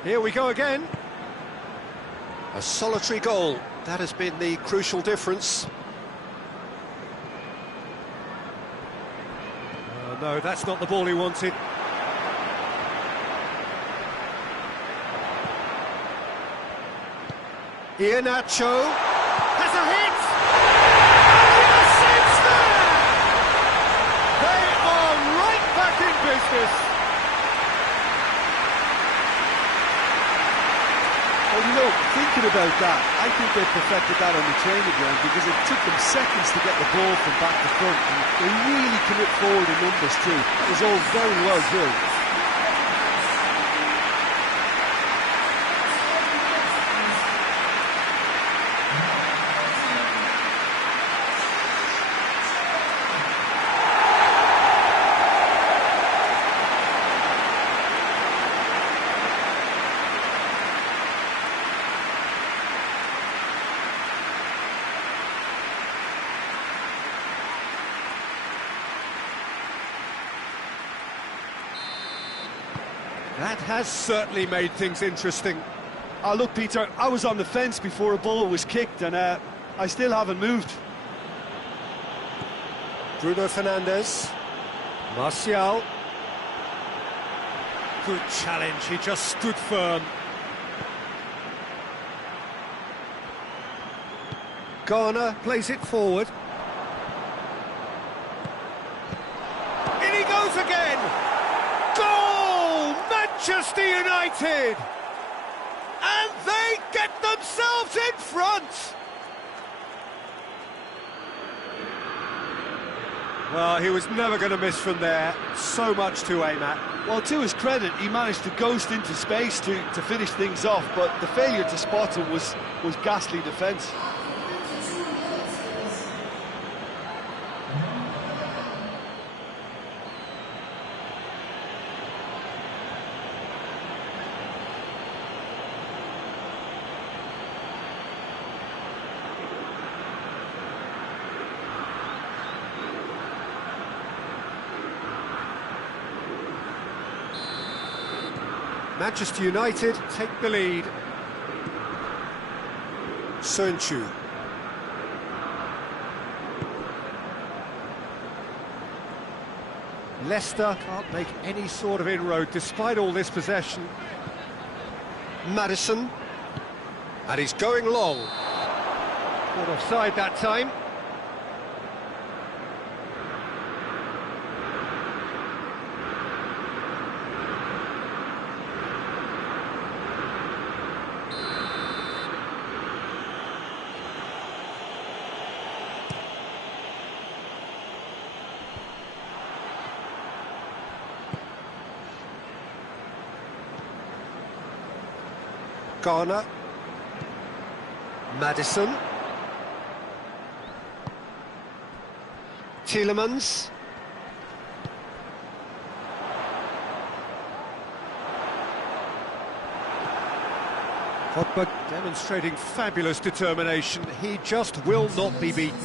Here we go again. A solitary goal, that has been the crucial difference. No, that's not the ball he wanted. Iheanacho has a hit! Yes, it's there! They are right back in business. Well, you know, thinking about that, I think they perfected that on the training ground because it took them seconds to get the ball from back to front, and they really commit forward in numbers too. It was all very well drilled. That has certainly made things interesting. Oh, look, Peter, I was on the fence before a ball was kicked, and I still haven't moved. Bruno Fernandes. Martial. Good challenge, he just stood firm. Garner plays it forward. In he goes again! Goal! Manchester United! And they get themselves in front! Well, he was never going to miss from there. So much to aim at. Well, to his credit, he managed to ghost into space to finish things off, but the failure to spot him was ghastly defence. Manchester United take the lead. Sönchu. Leicester can't make any sort of inroad despite all this possession. Maddison. And he's going long. Not offside that time. Garner. Maddison. Tielemans. Pogba demonstrating fabulous determination. He just will not be beaten.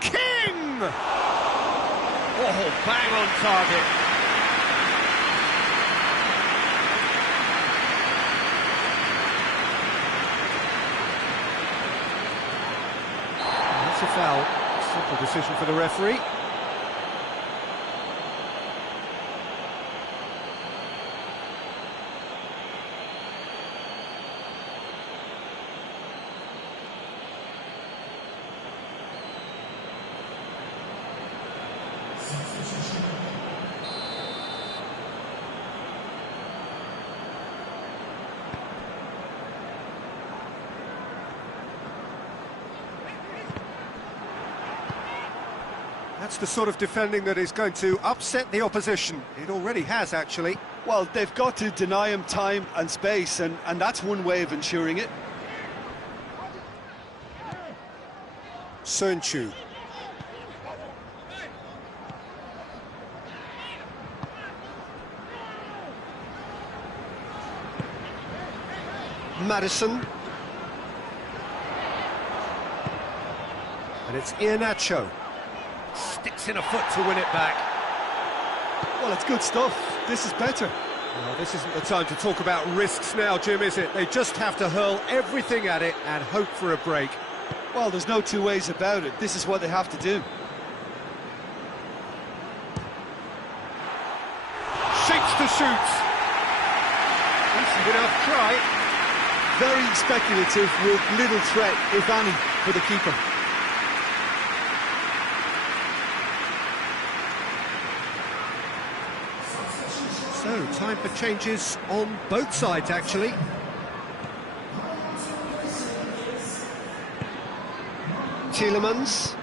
King! Oh, bang on target. That's a foul. Simple decision for the referee. That's the sort of defending that is going to upset the opposition. It already has, actually. Well, they've got to deny him time and space, and that's one way of ensuring it. Sönchu. Maddison. And it's Iheanacho. Sticks in a foot to win it back. Well, it's good stuff. This is better. Well, this isn't the time to talk about risks now, Jim, is it? They just have to hurl everything at it and hope for a break. Well, there's no two ways about it. This is what they have to do. Shakes to shoot. Decent enough try. Very speculative with little threat, if any, for the keeper. So, time for changes on both sides, actually. Tielemans.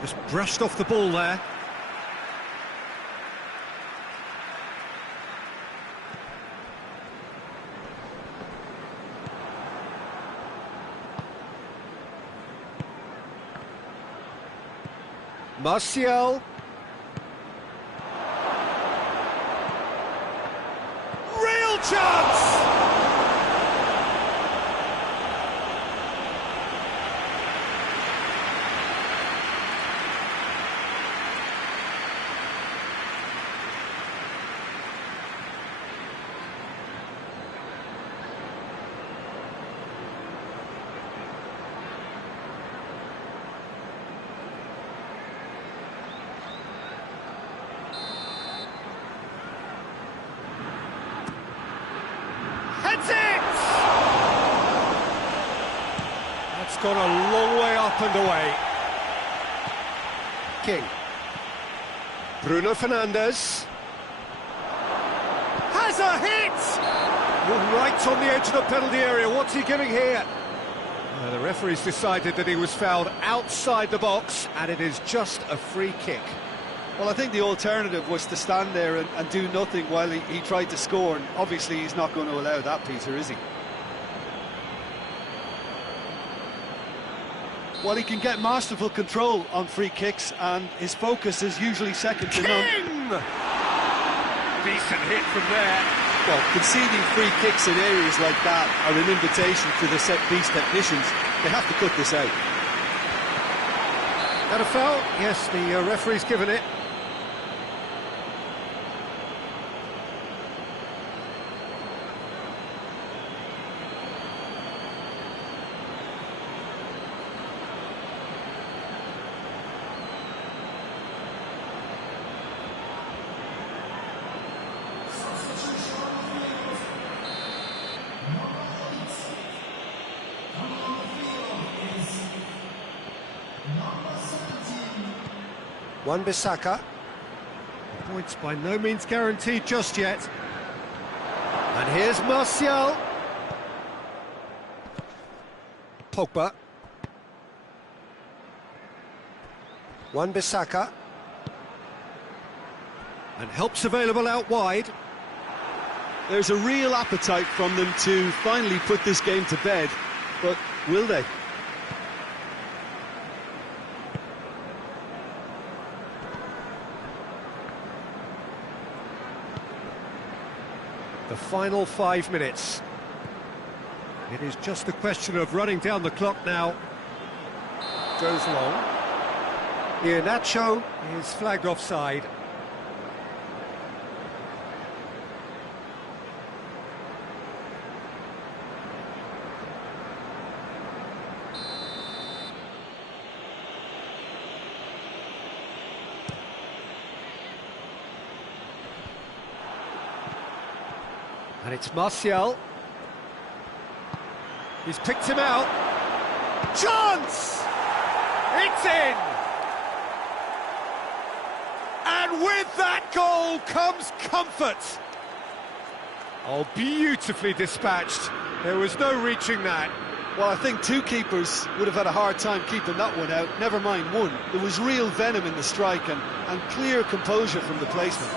Just brushed off the ball there. Martial. Real chance! That's gone a long way up and away. King. Bruno Fernandes. Has a hit! Right on the edge of the penalty area. What's he giving here? The referee's decided that he was fouled outside the box, and it is just a free kick. Well, I think the alternative was to stand there and do nothing while he tried to score, and obviously he's not going to allow that, Peter, is he? Well, he can get masterful control on free kicks, and his focus is usually second to none. Decent hit from there. Well, conceding free kicks in areas like that are an invitation to the set-piece technicians. They have to cut this out. That a foul? Yes, the referee's given it. Wan-Bissaka. Points by no means guaranteed just yet. And here's Martial. Pogba. Wan-Bissaka. And help's available out wide. There's a real appetite from them to finally put this game to bed, but will they? The final 5 minutes. It is just a question of running down the clock now. Goes long. Iheanacho is flagged offside. And it's Martial. He's picked him out. Chance! It's in! And with that goal comes comfort. Oh, beautifully dispatched. There was no reaching that. Well, I think two keepers would have had a hard time keeping that one out, never mind one. There was real venom in the strike and clear composure from the placement.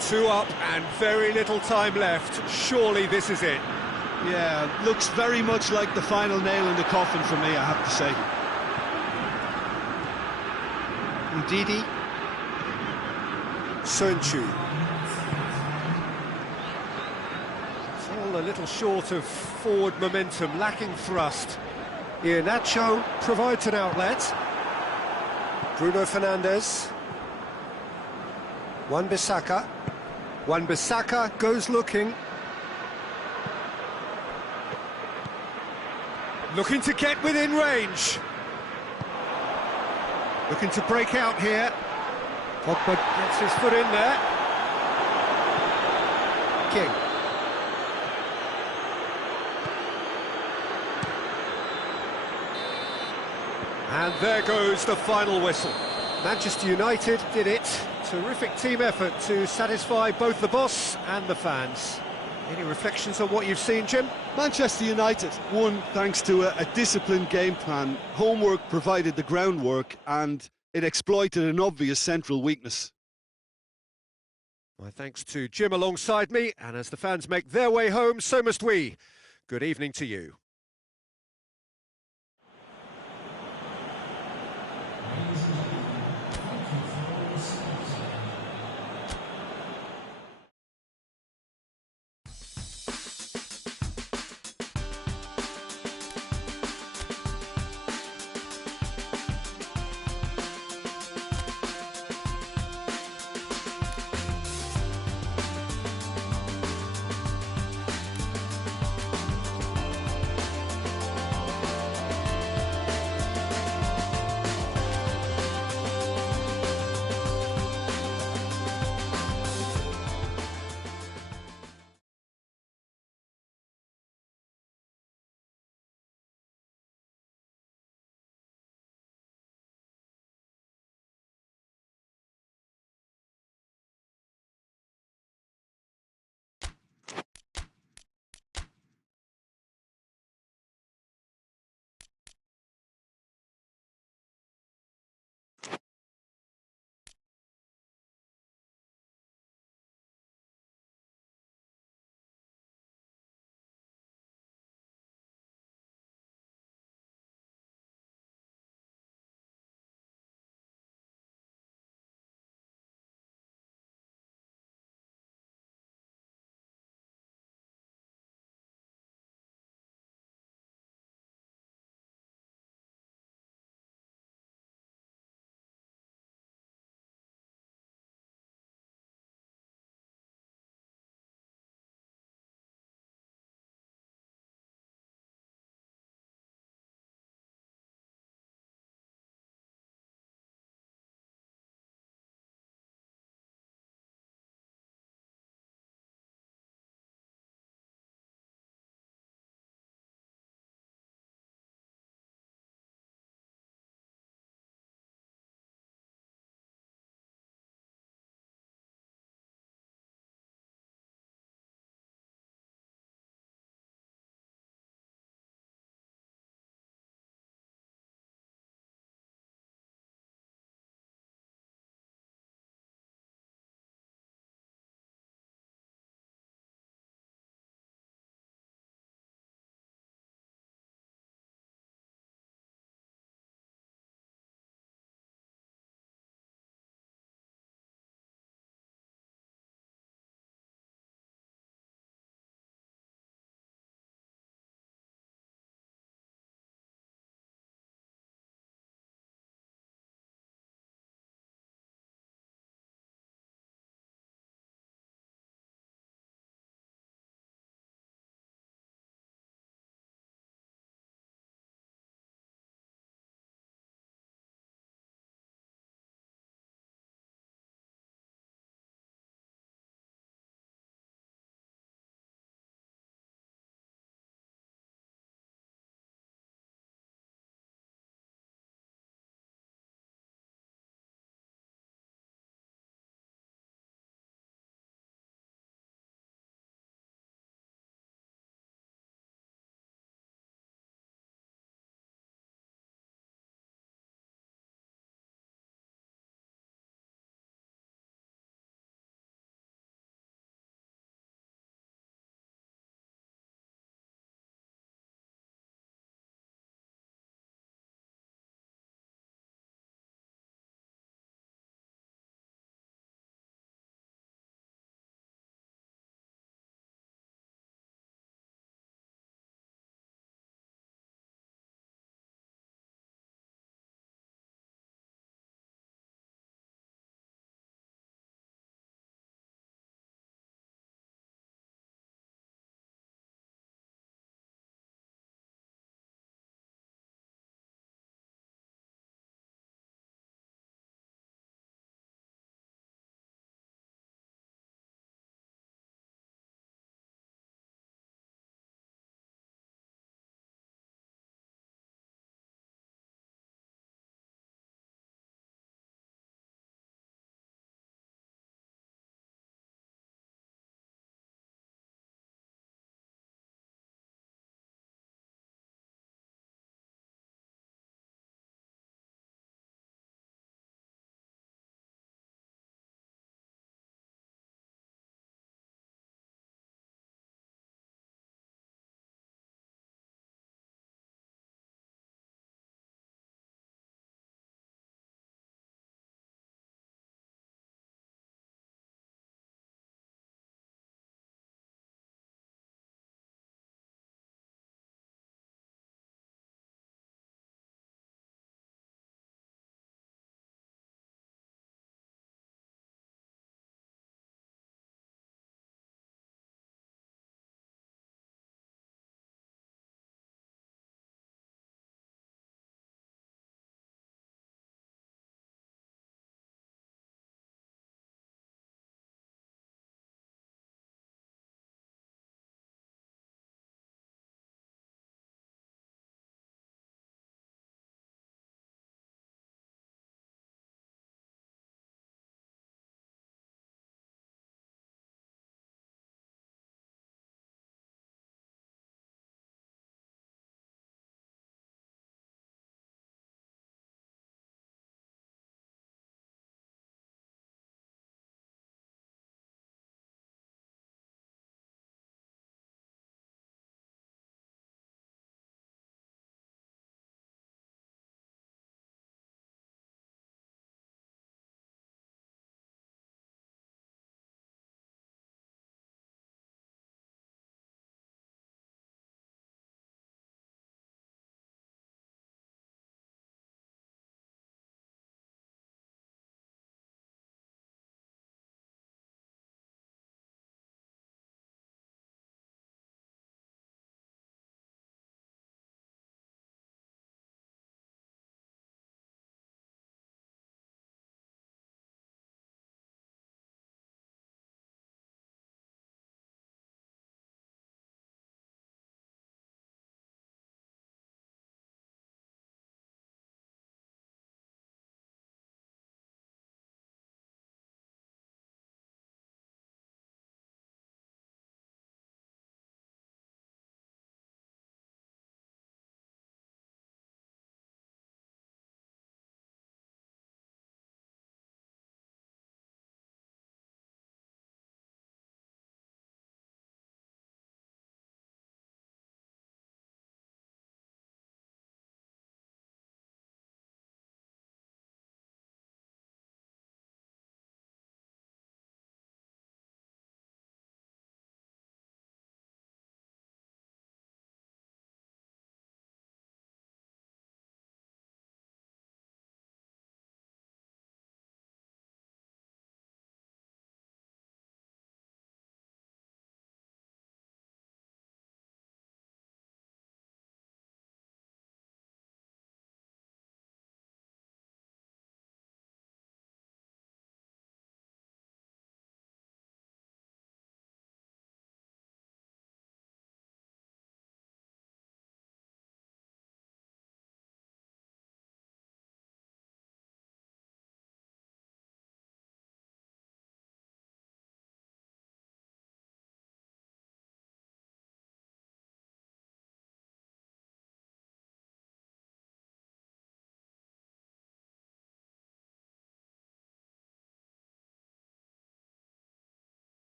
Two up and very little time left. Surely this is it. Yeah, looks very much like the final nail in the coffin for me, I have to say. Ndidi. Sönchu. It's all a little short of forward momentum, lacking thrust. Iheanacho provides an outlet. Bruno Fernandes. Wan-Bissaka. Wan-Bissaka goes looking. Looking to get within range. Looking to break out here. Pogba gets his foot in there. King. And there goes the final whistle. Manchester United did it. Terrific team effort to satisfy both the boss and the fans. Any reflections on what you've seen, Jim? Manchester United won thanks to a disciplined game plan. Homework provided the groundwork and it exploited an obvious central weakness. My thanks to Jim alongside me, and as the fans make their way home, so must we. Good evening to you.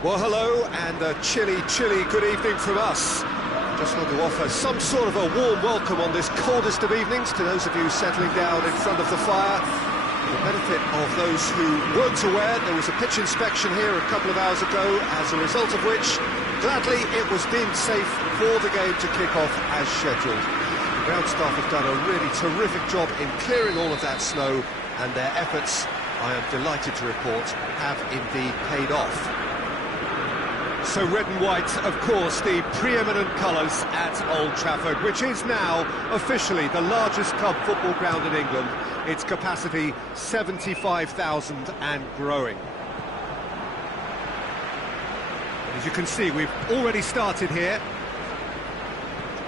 Well, hello, and a chilly good evening from us. Just want to offer some sort of a warm welcome on this coldest of evenings to those of you settling down in front of the fire. For the benefit of those who weren't aware, there was a pitch inspection here a couple of hours ago, as a result of which, gladly, it was deemed safe for the game to kick off as scheduled. The ground staff have done a really terrific job in clearing all of that snow, and their efforts, I am delighted to report, have indeed paid off. So red and white, of course, the preeminent colours at Old Trafford, which is now officially the largest club football ground in England. Its capacity 75,000 and growing. As you can see, we've already started here.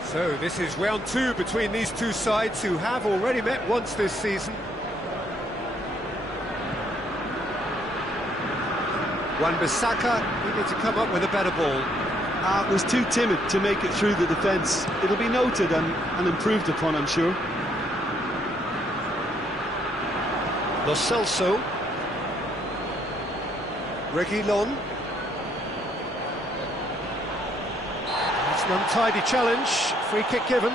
So this is round two between these two sides who have already met once this season. Wan-Bissaka needed to come up with a better ball. Was too timid to make it through the defence. It'll be noted and improved upon, I'm sure. Lo Celso. Reguilon. It's an untidy challenge. Free kick given.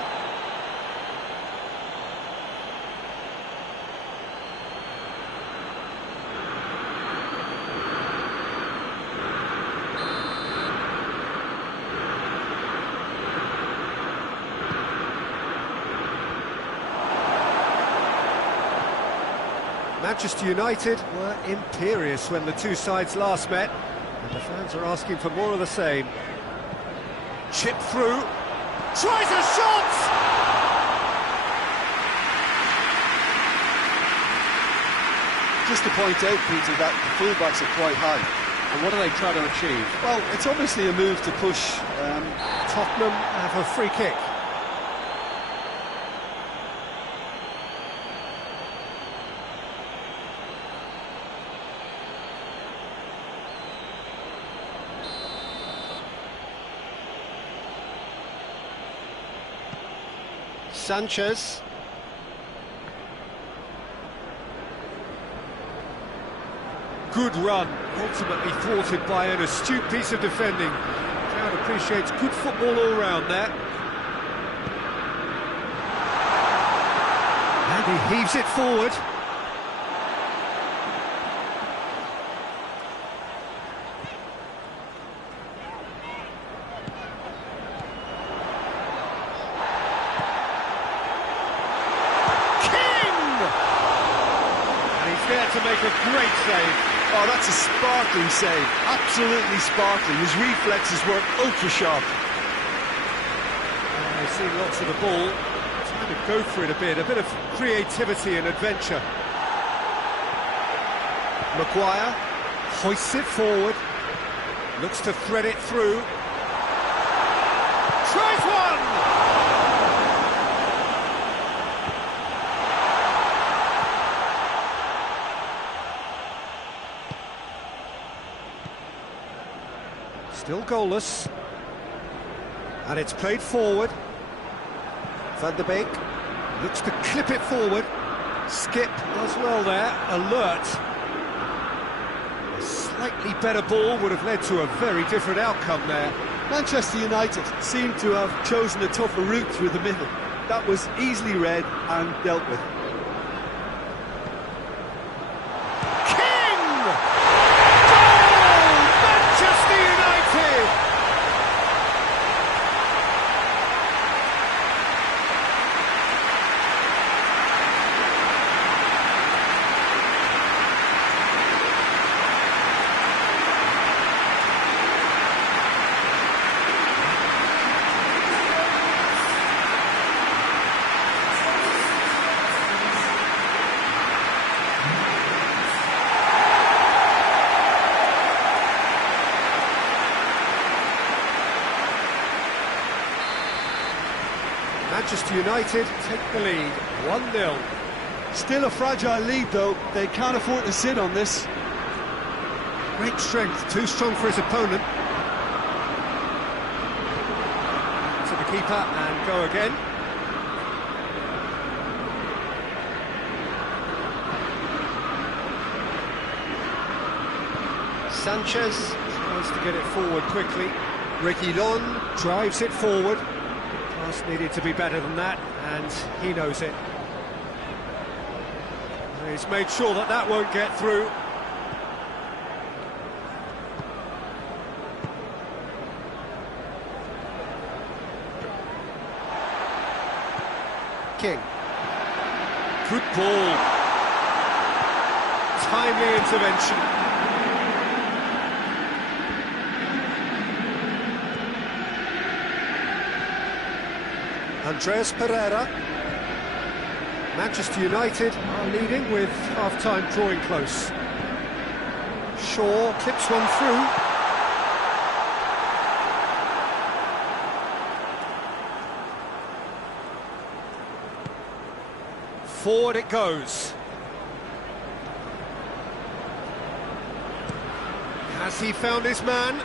Manchester United were imperious when the two sides last met, and the fans are asking for more of the same. Chip through, tries a shot! Just to point out, Peter, that the fullbacks are quite high. And what are they trying to achieve? Well, it's obviously a move to push. Tottenham have a free kick. Sanchez. Good run, ultimately thwarted by an astute piece of defending. The crowd appreciates good football all round there. And he heaves it forward. There to make a great save. Oh, that's a sparkling save. Absolutely sparkling. His reflexes were ultra sharp. They've seen lots of the ball. Trying to go for it a bit of creativity and adventure. Maguire hoists it forward. Looks to thread it through. Tries one! Still goalless, and it's played forward. Van der Beek looks to clip it forward. Skip as well there, alert. A slightly better ball would have led to a very different outcome there. Manchester United seem to have chosen a tougher route through the middle. That was easily read and dealt with. Manchester United take the lead, 1-0. Still a fragile lead, though. They can't afford to sit on this. Great strength, too strong for his opponent. To the keeper and go again. Sanchez Tries to get it forward quickly. Reguilon drives it forward. Pass needed to be better than that, and he knows it. He's made sure that that won't get through. King. Good ball. Timely intervention. Andreas Pereira. Manchester United are leading with half-time drawing close. Shaw clips one through. Forward it goes. Has he found his man?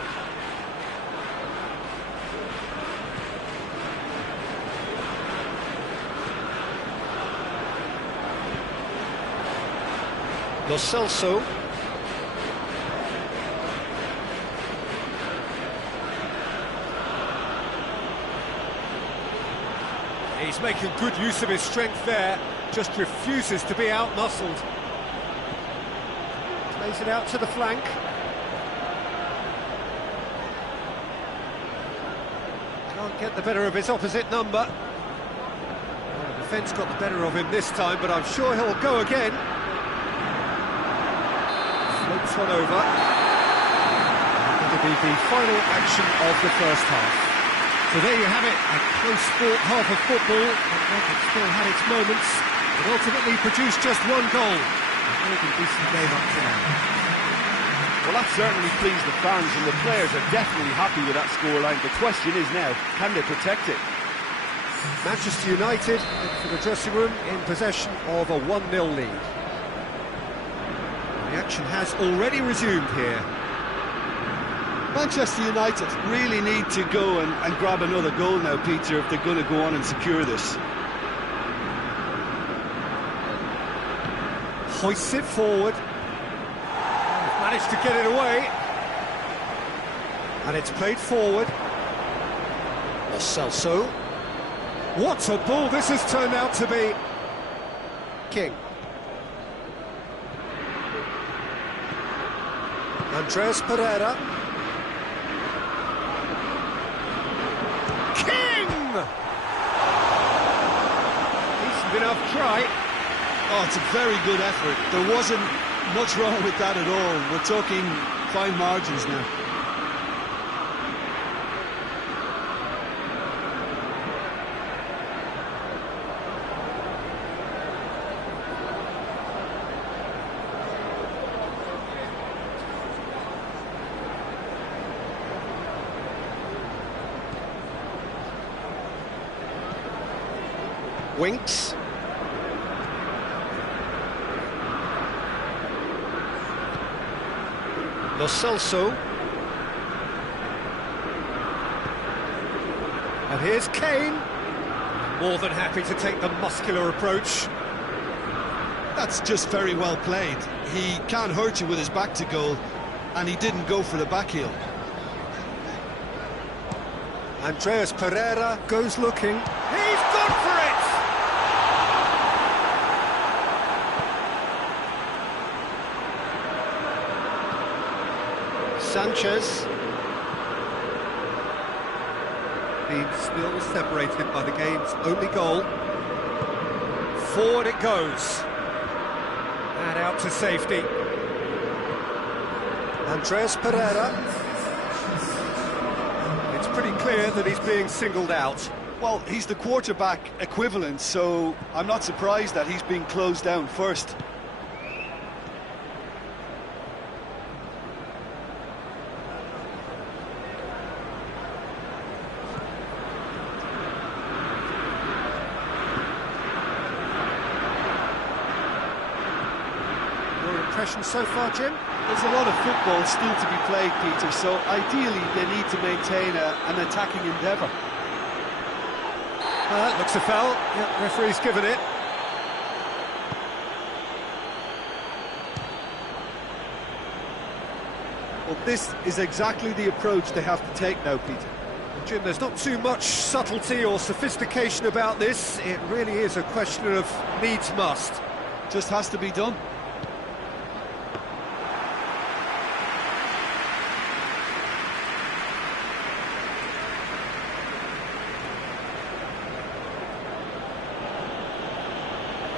Lo Celso. He's making good use of his strength there, just refuses to be out-muscled. Plays it out to the flank. Can't get the better of his opposite number. Well, the defence got the better of him this time, but I'm sure he'll go again. Floats one over. That'll be the final action of the first half. So there you have it, a close fought half of football, but it still had its moments. It ultimately produced just one goal. A very decent game up to now. Well, that certainly pleased the fans, and the players are definitely happy with that scoreline. The question is now, can they protect it? Manchester United for the dressing room in possession of a 1-0 lead. The action has already resumed here. Manchester United really need to go and grab another goal now, Peter, if they're going to go on and secure this. Hoists it forward. Managed to get it away. And it's played forward. Lo Celso. What a ball this has turned out to be. King. Andreas Pereira. Decent enough try. Oh, it's a very good effort. There wasn't much wrong with that at all. We're talking fine margins now. Winks. Lo Celso. And here's Kane. More than happy to take the muscular approach. That's just very well played. He can't hurt you with his back to goal, and he didn't go for the back heel. Andreas Pereira goes looking. He's gone for it! Sanchez. Been still separated by the game's only goal. Forward it goes. And out to safety. Andreas Pereira. It's pretty clear that he's being singled out. Well, he's the quarterback equivalent, so I'm not surprised that he's being closed down first. Impression so far, Jim? There's a lot of football still to be played, Peter, so ideally they need to maintain an attacking endeavour. Looks a foul. Yep, referee's given it. Well, this is exactly the approach they have to take now, Peter. Jim, there's not too much subtlety or sophistication about this. It really is a question of needs must. Just has to be done.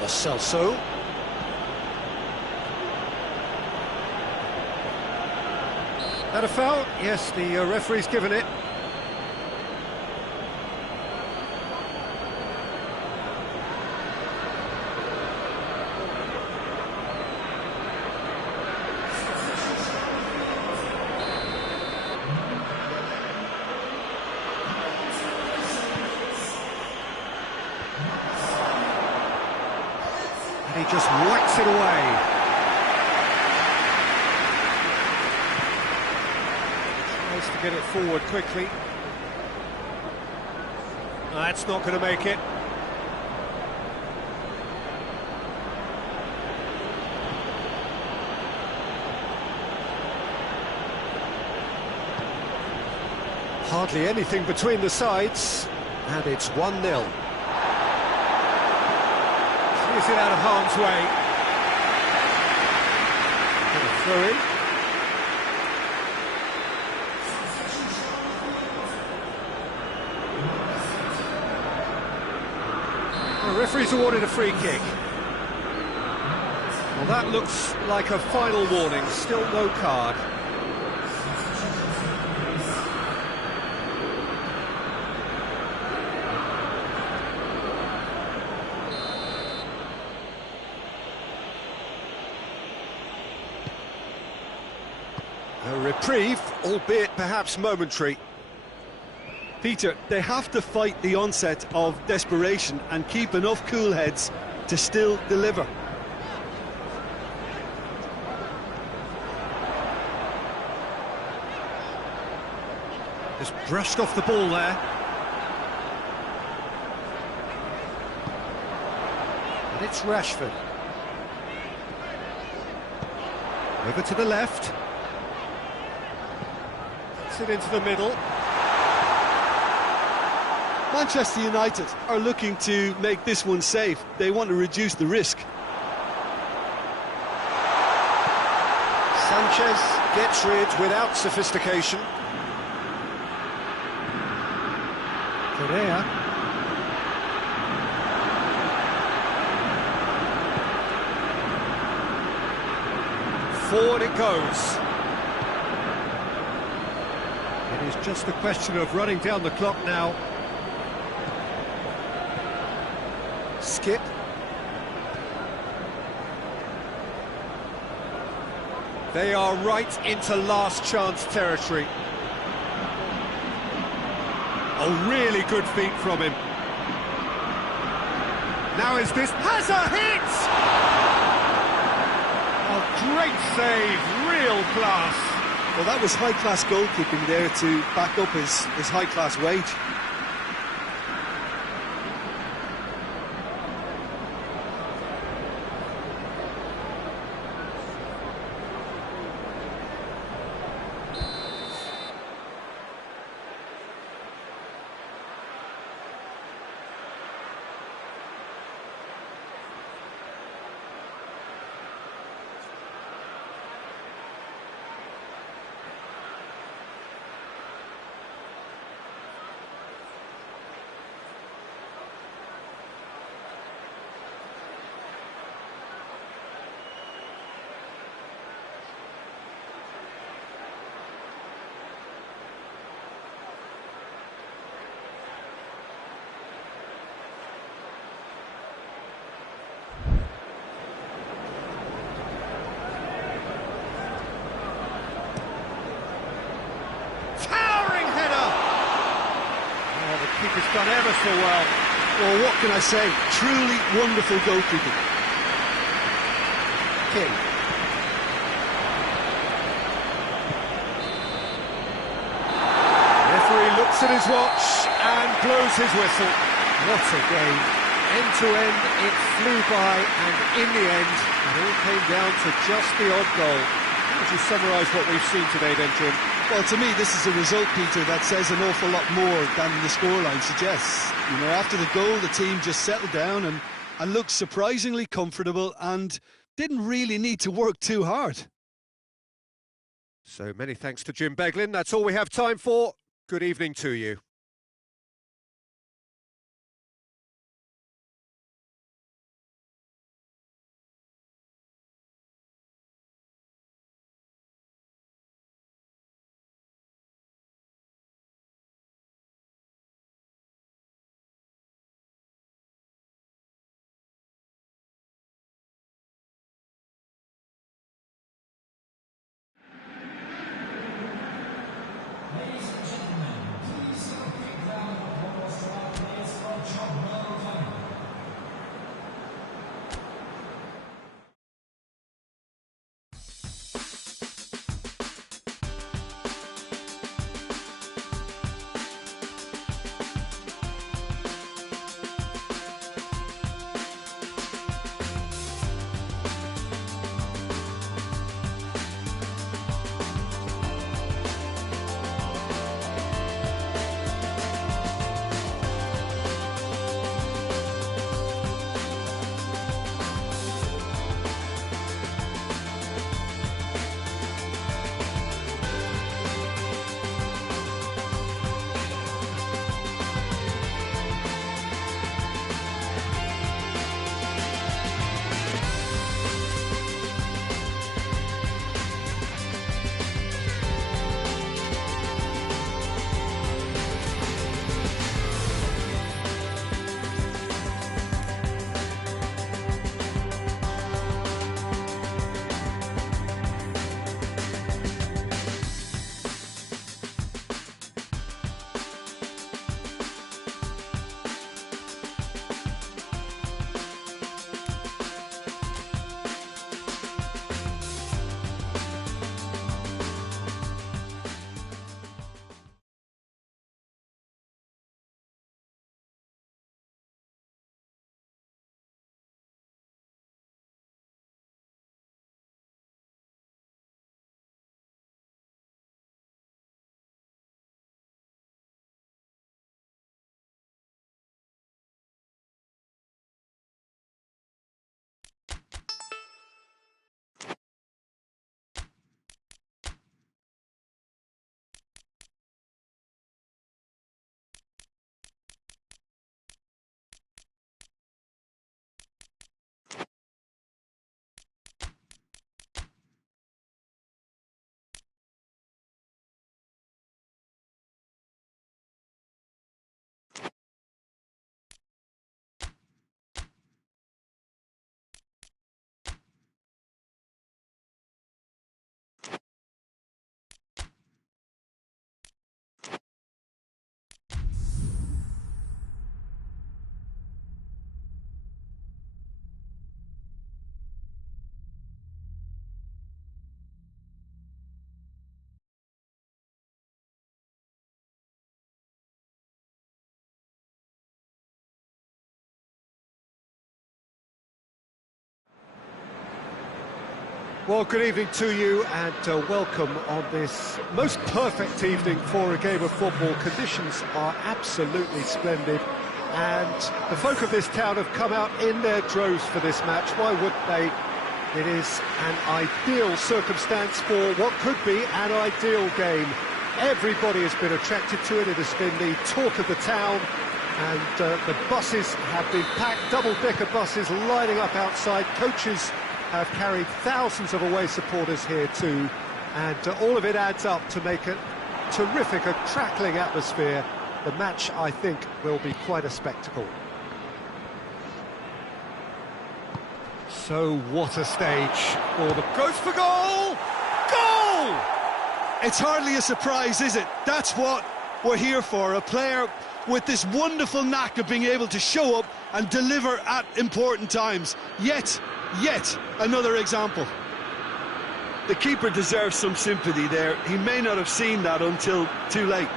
Celso. That a foul? Yes, the referee's given it. He just whacks it away. Tries to get it forward quickly. That's not going to make it. Hardly anything between the sides, and it's 1-0. Is it out of harm's way? Gonna throw in. The referee's awarded a free kick. Well, that looks like a final warning. Still no card. A reprieve, albeit perhaps momentary. Peter, they have to fight the onset of desperation and keep enough cool heads to still deliver. Just brushed off the ball there. And it's Rashford. Over to the left. It into the middle. Manchester United are looking to make this one safe. They want to reduce the risk. Sanchez gets rid without sophistication. Correa. Forward it goes. It is just a question of running down the clock now. Skip. They are right into last chance territory. Oh, really good feet from him. Now is this... has a hit! A great save, real class. Well, that was high-class goalkeeping there to back up his high-class wage. Keeper's done ever so well. Well, what can I say? Truly wonderful goalkeeping. King. Referee looks at his watch and blows his whistle. What a game. End to end, it flew by, and in the end, it all came down to just the odd goal. would you summarise what we've seen today then, Jim? Well, to me, this is a result, Peter, that says an awful lot more than the scoreline suggests. You know, after the goal, the team just settled down and looked surprisingly comfortable and didn't really need to work too hard. So many thanks to Jim Beglin. That's all we have time for. Good evening to you. Well, good evening to you and welcome on this most perfect evening for a game of football. Conditions are absolutely splendid and the folk of this town have come out in their droves for this match. Why wouldn't they? It is an ideal circumstance for what could be an ideal game. Everybody has been attracted to it. It has been the talk of the town and the buses have been packed, double-decker buses lining up outside. Coaches have carried thousands of away supporters here too, and all of it adds up to make a terrific, a crackling atmosphere. The match, I think, will be quite a spectacle. So what a stage. Oh, the goes for goal! Goal! It's hardly a surprise, is it? That's what we're here for, a player with this wonderful knack of being able to show up and deliver at important times. Yet another example. The keeper deserves some sympathy there. He may not have seen that until too late.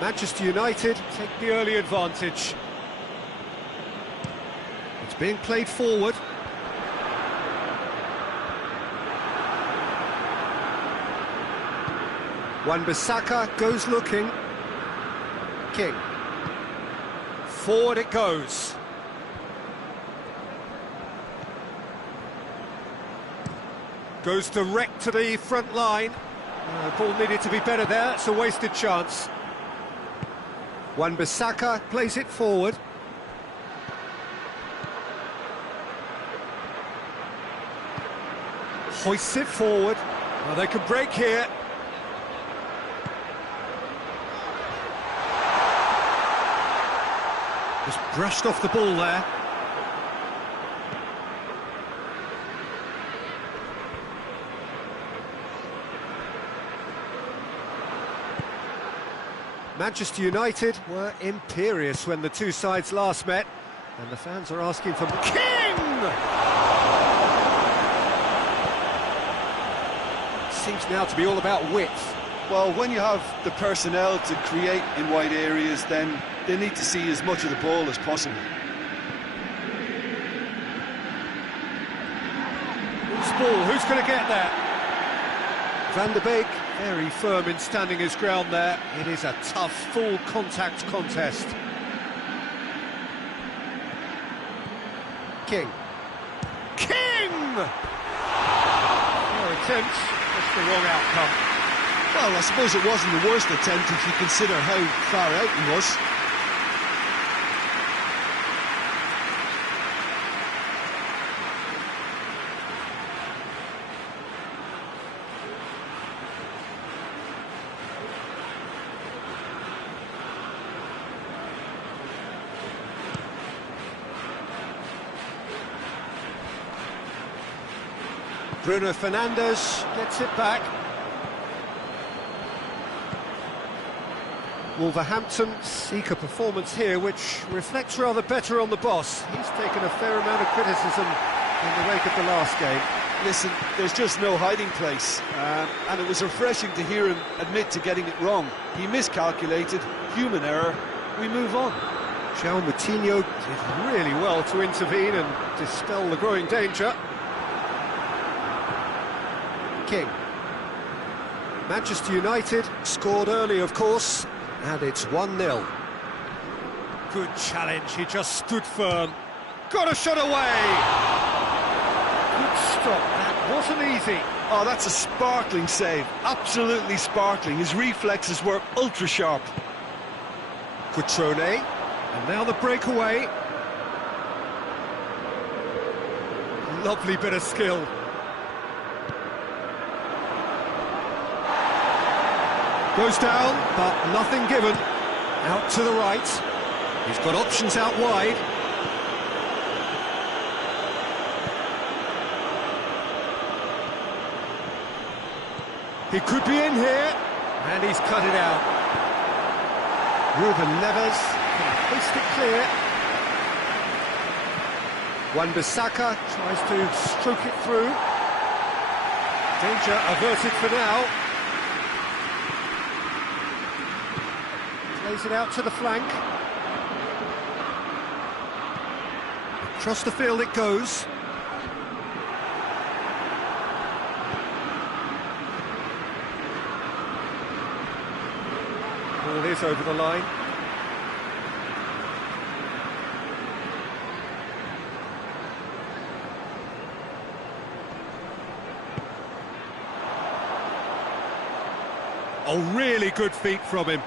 Manchester United take the early advantage. It's being played forward. Wan-Bissaka goes looking. King. Forward it goes. Goes direct to the front line. Ball needed to be better there, it's a wasted chance. Wan-Bissaka plays it forward. Hoists it forward. Well, they can break here. Just brushed off the ball there. Manchester United were imperious when the two sides last met, and the fans are asking for King! Seems now to be all about width. Well, when you have the personnel to create in wide areas, then they need to see as much of the ball as possible. Who's ball? Who's going to get that? Van der Beek, very firm in standing his ground there. It is a tough, full contact contest. King. King! No attempt, just the wrong outcome. Well, I suppose it wasn't the worst attempt if you consider how far out he was. Bruno Fernandes gets it back. Wolverhampton seek a performance here which reflects rather better on the boss. He's taken a fair amount of criticism in the wake of the last game. Listen, there's just no hiding place, and it was refreshing to hear him admit to getting it wrong. He miscalculated, human error, we move on. João Moutinho did really well to intervene and dispel the growing danger. King. Manchester United scored early, of course, and it's 1-0. Good challenge, he just stood firm. Got a shot away! Good stop, that wasn't easy. Oh, that's a sparkling save, absolutely sparkling. His reflexes were ultra-sharp. Cutrone, and now the breakaway. Lovely bit of skill. Goes down, but nothing given. Out to the right. He's got options out wide. He could be in here, and he's cut it out. Ruben Neves can hoist it clear. Wan-Bissaka tries to stroke it through. Danger averted for now. Plays it out to the flank. Across the field it goes. Ball is over the line. Oh, really good feet from him.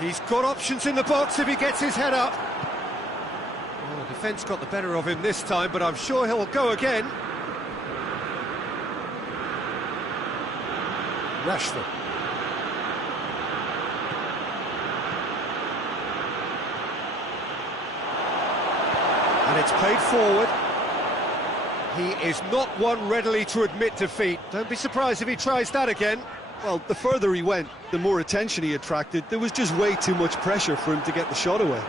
He's got options in the box if he gets his head up. Well, the defence got the better of him this time, but I'm sure he'll go again. Rashford. And it's played forward. He is not one readily to admit defeat. Don't be surprised if he tries that again. Well, the further he went, the more attention he attracted. There was just way too much pressure for him to get the shot away.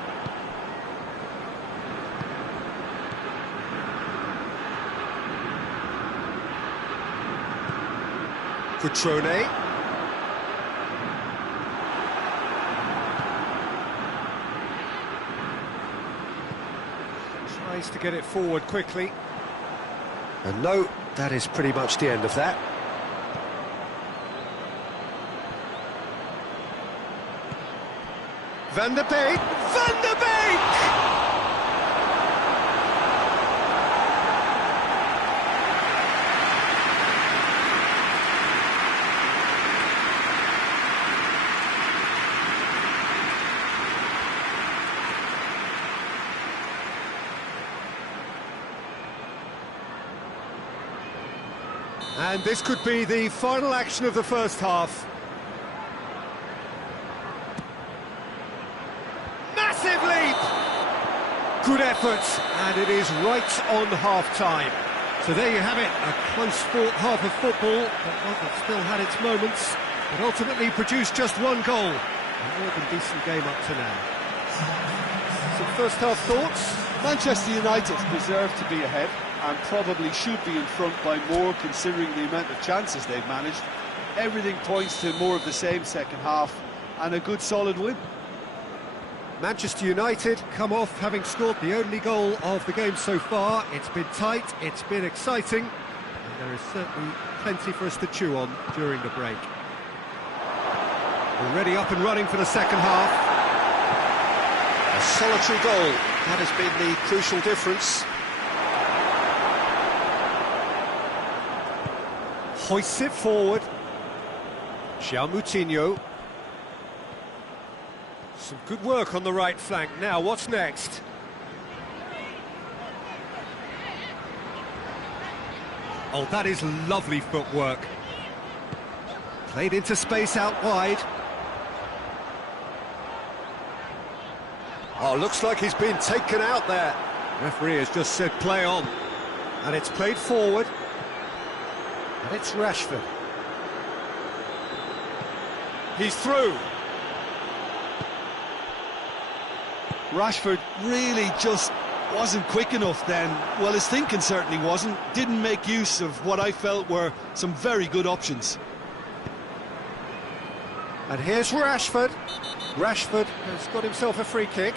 Cutrone. Needs to get it forward quickly. And no, that is pretty much the end of that. Van der Beek! Van der Beek! And this could be the final action of the first half. Massive leap! Good effort, and it is right on half-time. So there you have it, a close-fought half of football, but one that still had its moments, but ultimately produced just one goal. A more than decent game up to now. Some first-half thoughts? Manchester United deserve to be ahead and probably should be in front by more considering the amount of chances they've managed. Everything points to more of the same second half and a good solid win. Manchester United come off having scored the only goal of the game so far. It's been tight, it's been exciting, and there is certainly plenty for us to chew on during the break. Already up and running for the second half. A solitary goal, that has been the crucial difference. Hoists it forward. João Moutinho. Some good work on the right flank. Now, what's next? Oh, that is lovely footwork. Played into space out wide. Oh, looks like he's been taken out there. Referee has just said play on. And it's played forward. And it's Rashford. He's through. Rashford really just wasn't quick enough then. Well, his thinking certainly wasn't. Didn't make use of what I felt were some very good options. And here's Rashford. Rashford has got himself a free kick.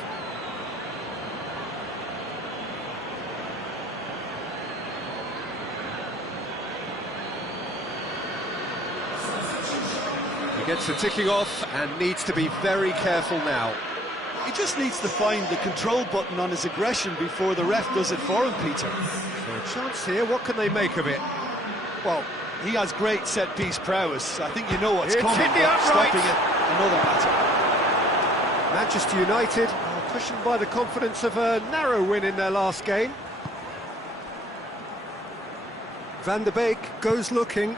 He gets the ticking off and needs to be very careful now. He just needs to find the control button on his aggression before the ref does it for him, Peter. So a chance here, what can they make of it? Well, he has great set-piece prowess. I think you know what's It's coming, hit the but upright. stopping it, another matter. Manchester United are cushioned by the confidence of a narrow win in their last game. Van der Beek goes looking.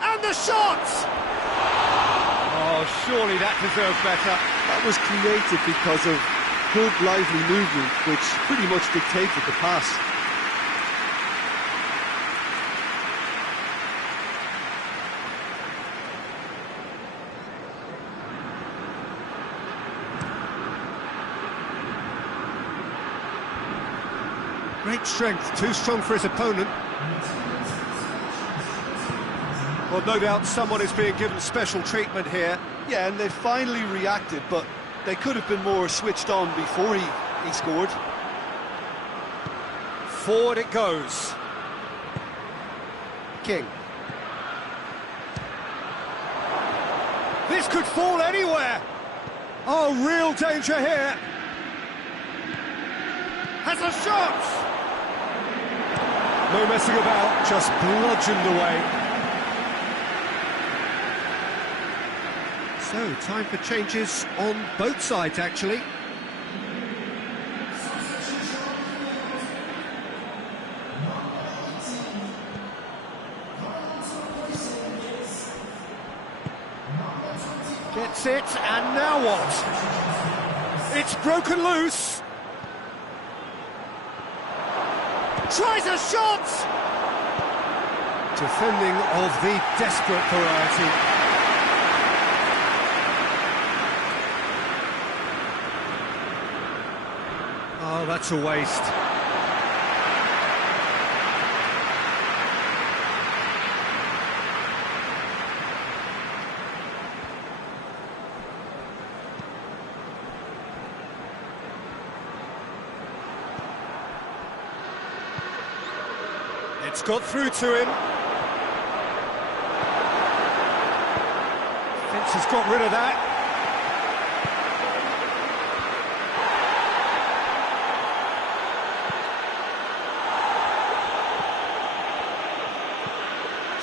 And the shot! Oh, surely that deserved better. That was created because of good, lively movement, which pretty much dictated the pass. Great strength, too strong for his opponent. Well, no doubt someone is being given special treatment here. Yeah, and they finally reacted, but they could have been more switched on before he scored. Forward it goes. King. This could fall anywhere. Oh, real danger here. Has a shot. No messing about, just bludgeoned away. So, time for changes on both sides, actually. Gets it, and now what? It's broken loose. Tries a shot! Defending of the desperate variety. Oh, that's a waste. It's got through to him. Finch has got rid of that.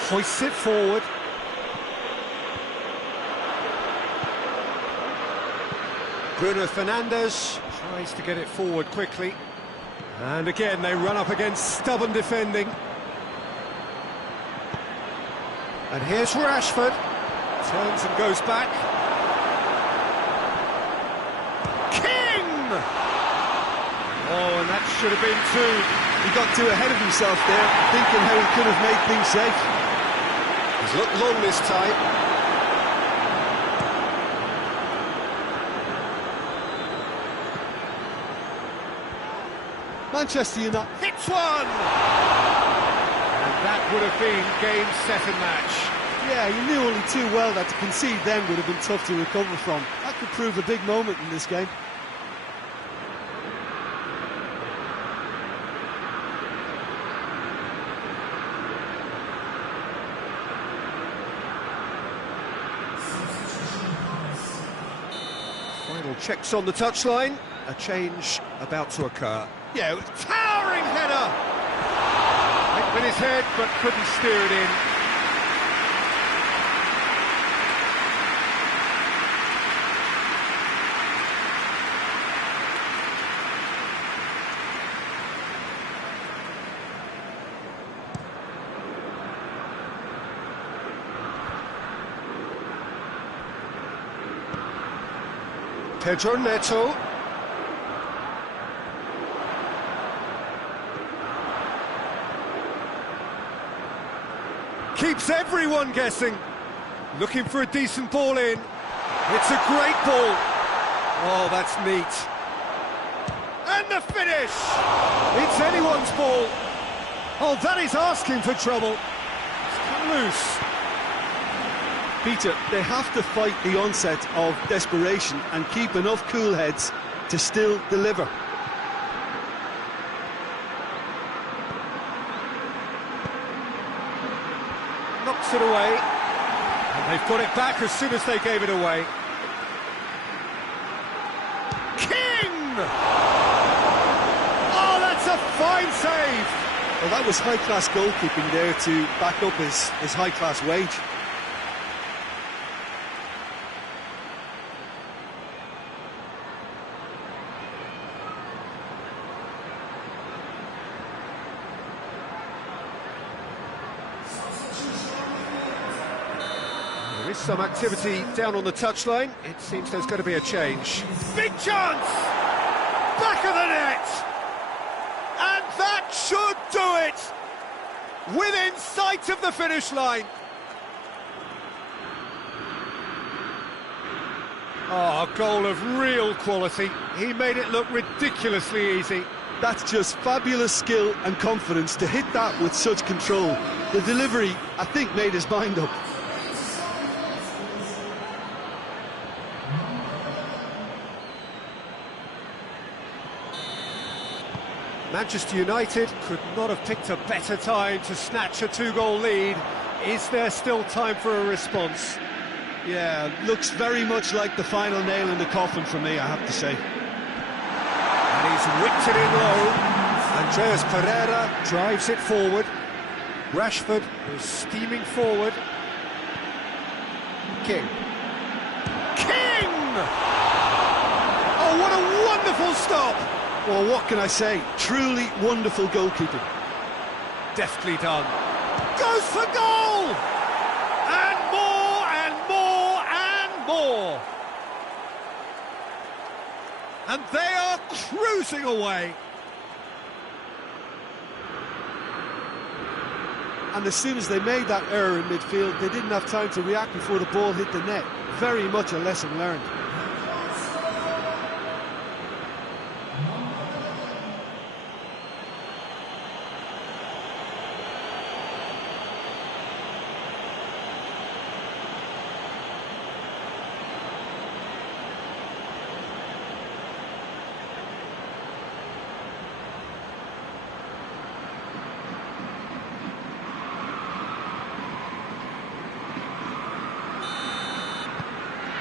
Hoists it forward. Bruno Fernandes tries to get it forward quickly. And again, they run up against stubborn defending. And here's Rashford. Turns and goes back. King! Oh, and that should have been two. He got too ahead of himself there, thinking how he could have made things safe. He's looked long this time. Manchester United Hits one! And that would have been game, set and match. Yeah, you knew only too well that to concede then would have been tough to recover from. That could prove a big moment in this game. Final checks on the touchline. A change about to occur. Yeah, towering header! Went with his head, but couldn't steer it in. Pedro Neto. Keeps everyone guessing. Looking for a decent ball in. It's a great ball. Oh, that's neat. And the finish! It's anyone's ball. Oh, that is asking for trouble. It's come loose. Peter, they have to fight the onset of desperation and keep enough cool heads to still deliver. Knocks it away. And they've got it back as soon as they gave it away. King! Oh, that's a fine save! Well, that was high-class goalkeeping there to back up his high-class wage. There is some activity down on the touchline. It seems there's going to be a change. Big chance! Back of the net! And that should do it! Within sight of the finish line. Oh, a goal of real quality. He made it look ridiculously easy. That's just fabulous skill and confidence to hit that with such control. The delivery, I think, made his mind up. Manchester United could not have picked a better time to snatch a two-goal lead. Is there still time for a response? Yeah, looks very much like the final nail in the coffin for me, I have to say. And he's whipped it in low. Andreas Pereira drives it forward. Rashford is steaming forward. King. King! Oh, what a wonderful stop! Well, what can I say? Truly wonderful goalkeeping. Deftly done. Goes for goal! And more, and more, and more! And they are cruising away. And as soon as they made that error in midfield, they didn't have time to react before the ball hit the net. Very much a lesson learned.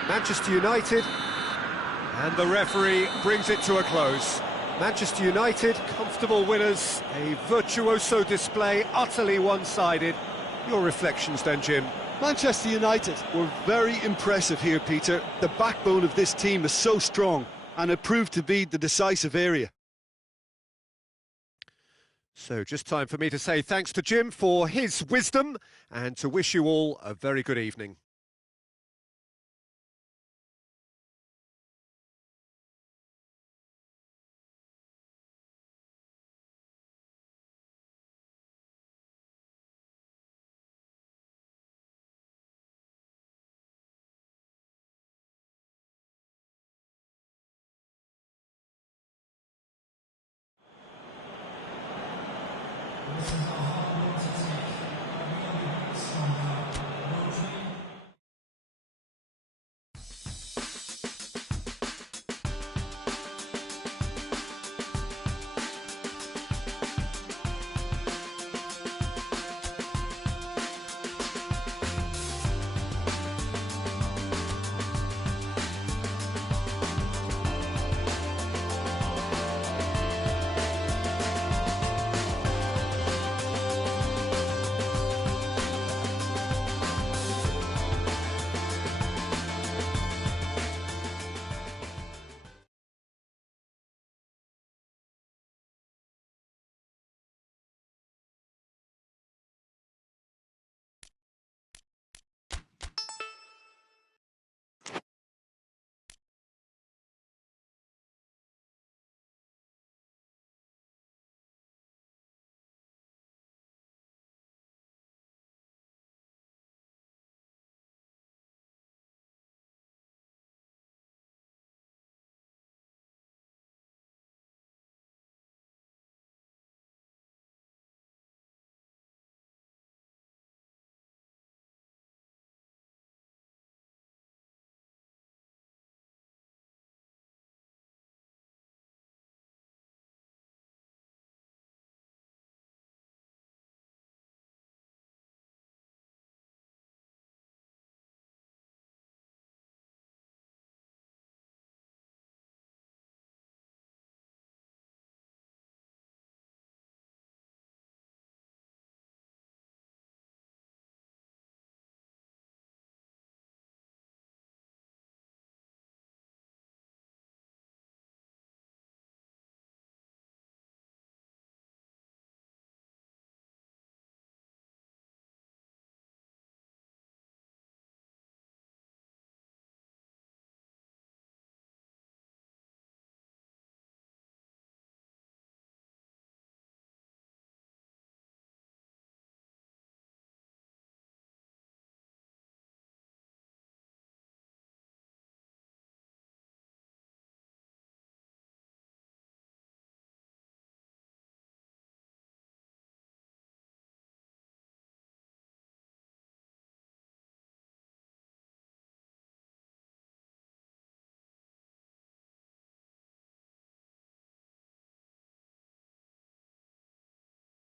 Manchester United, and the referee brings it to a close. Manchester United, comfortable winners, a virtuoso display, utterly one-sided. Your reflections then, Jim? Manchester United were very impressive here, Peter. The backbone of this team is so strong, and it proved to be the decisive area. So just time for me to say thanks to Jim for his wisdom and to wish you all a very good evening.